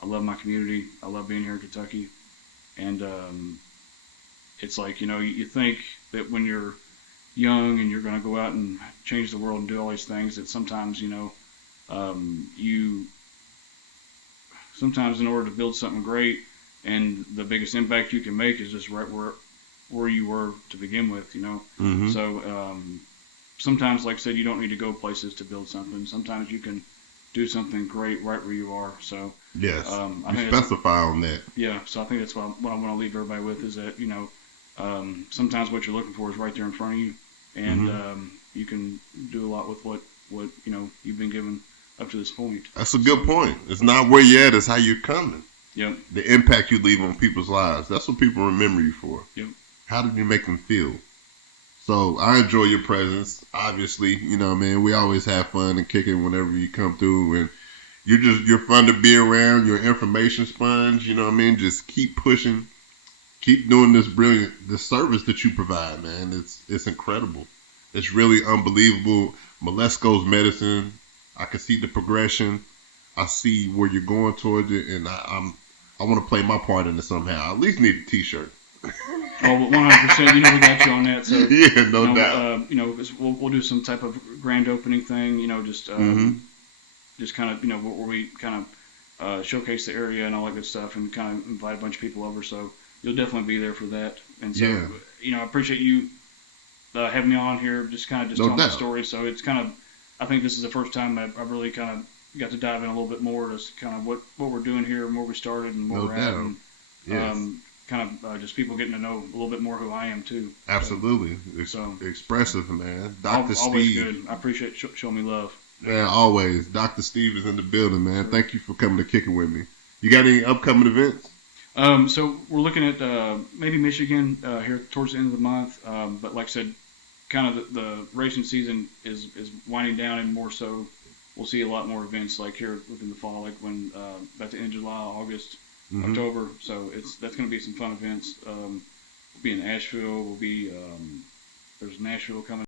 I love my community. I love being here in Kentucky, and it's like, you know, you think that when you're young and you're going to go out and change the world and do all these things, that sometimes, you know, sometimes in order to build something great, and the biggest impact you can make is just right where you were to begin with, you know. So sometimes, like I said, you don't need to go places to build something. Sometimes you can do something great right where you are. So yes, I think specify on that. Yeah, so I think that's what I want to leave everybody with, is that, you know, sometimes what you're looking for is right there in front of you, and you can do a lot with what you know you've been given up to this point. That's a good point. It's not where you're at; it's how you're coming. Yep. The impact you leave on people's lives. That's what people remember you for. Yep. How did you make them feel? So I enjoy your presence. Obviously, you know, man, we always have fun and kicking whenever you come through, and you're fun to be around. You're an information sponge. You know what I mean? Just keep pushing, keep doing this service that you provide, man. It's incredible. It's really unbelievable. Milesko's Medicine. I can see the progression. I see where you're going towards it, and I want to play my part in it somehow. I at least need a T-shirt. Oh, 100%. You know, we got you on that. So yeah, no doubt. You know, we'll do some type of grand opening thing. You know, just kind of, you know, where we kind of showcase the area and all that good stuff, and kind of invite a bunch of people over. So you'll definitely be there for that. And so, you know, I appreciate you having me on here, just telling the story. So it's kind of, I think this is the first time I've really kind of got to dive in a little bit more to kind of what we're doing here and where we started and where we're at. And, kind of just people getting to know a little bit more who I am too. Absolutely. So expressive, man. Dr. Steve. Always good. I appreciate showing me love. Man, always. Dr. Steve is in the building, man. Sure. Thank you for coming to kick it with me. You got any upcoming events? So we're looking at maybe Michigan here towards the end of the month. But like I said, kind of the racing season is winding down, and more so we'll see a lot more events like here within the fall, like when about the end of July, August, October. So that's going to be some fun events. We'll be in Asheville. We'll be there's Nashville coming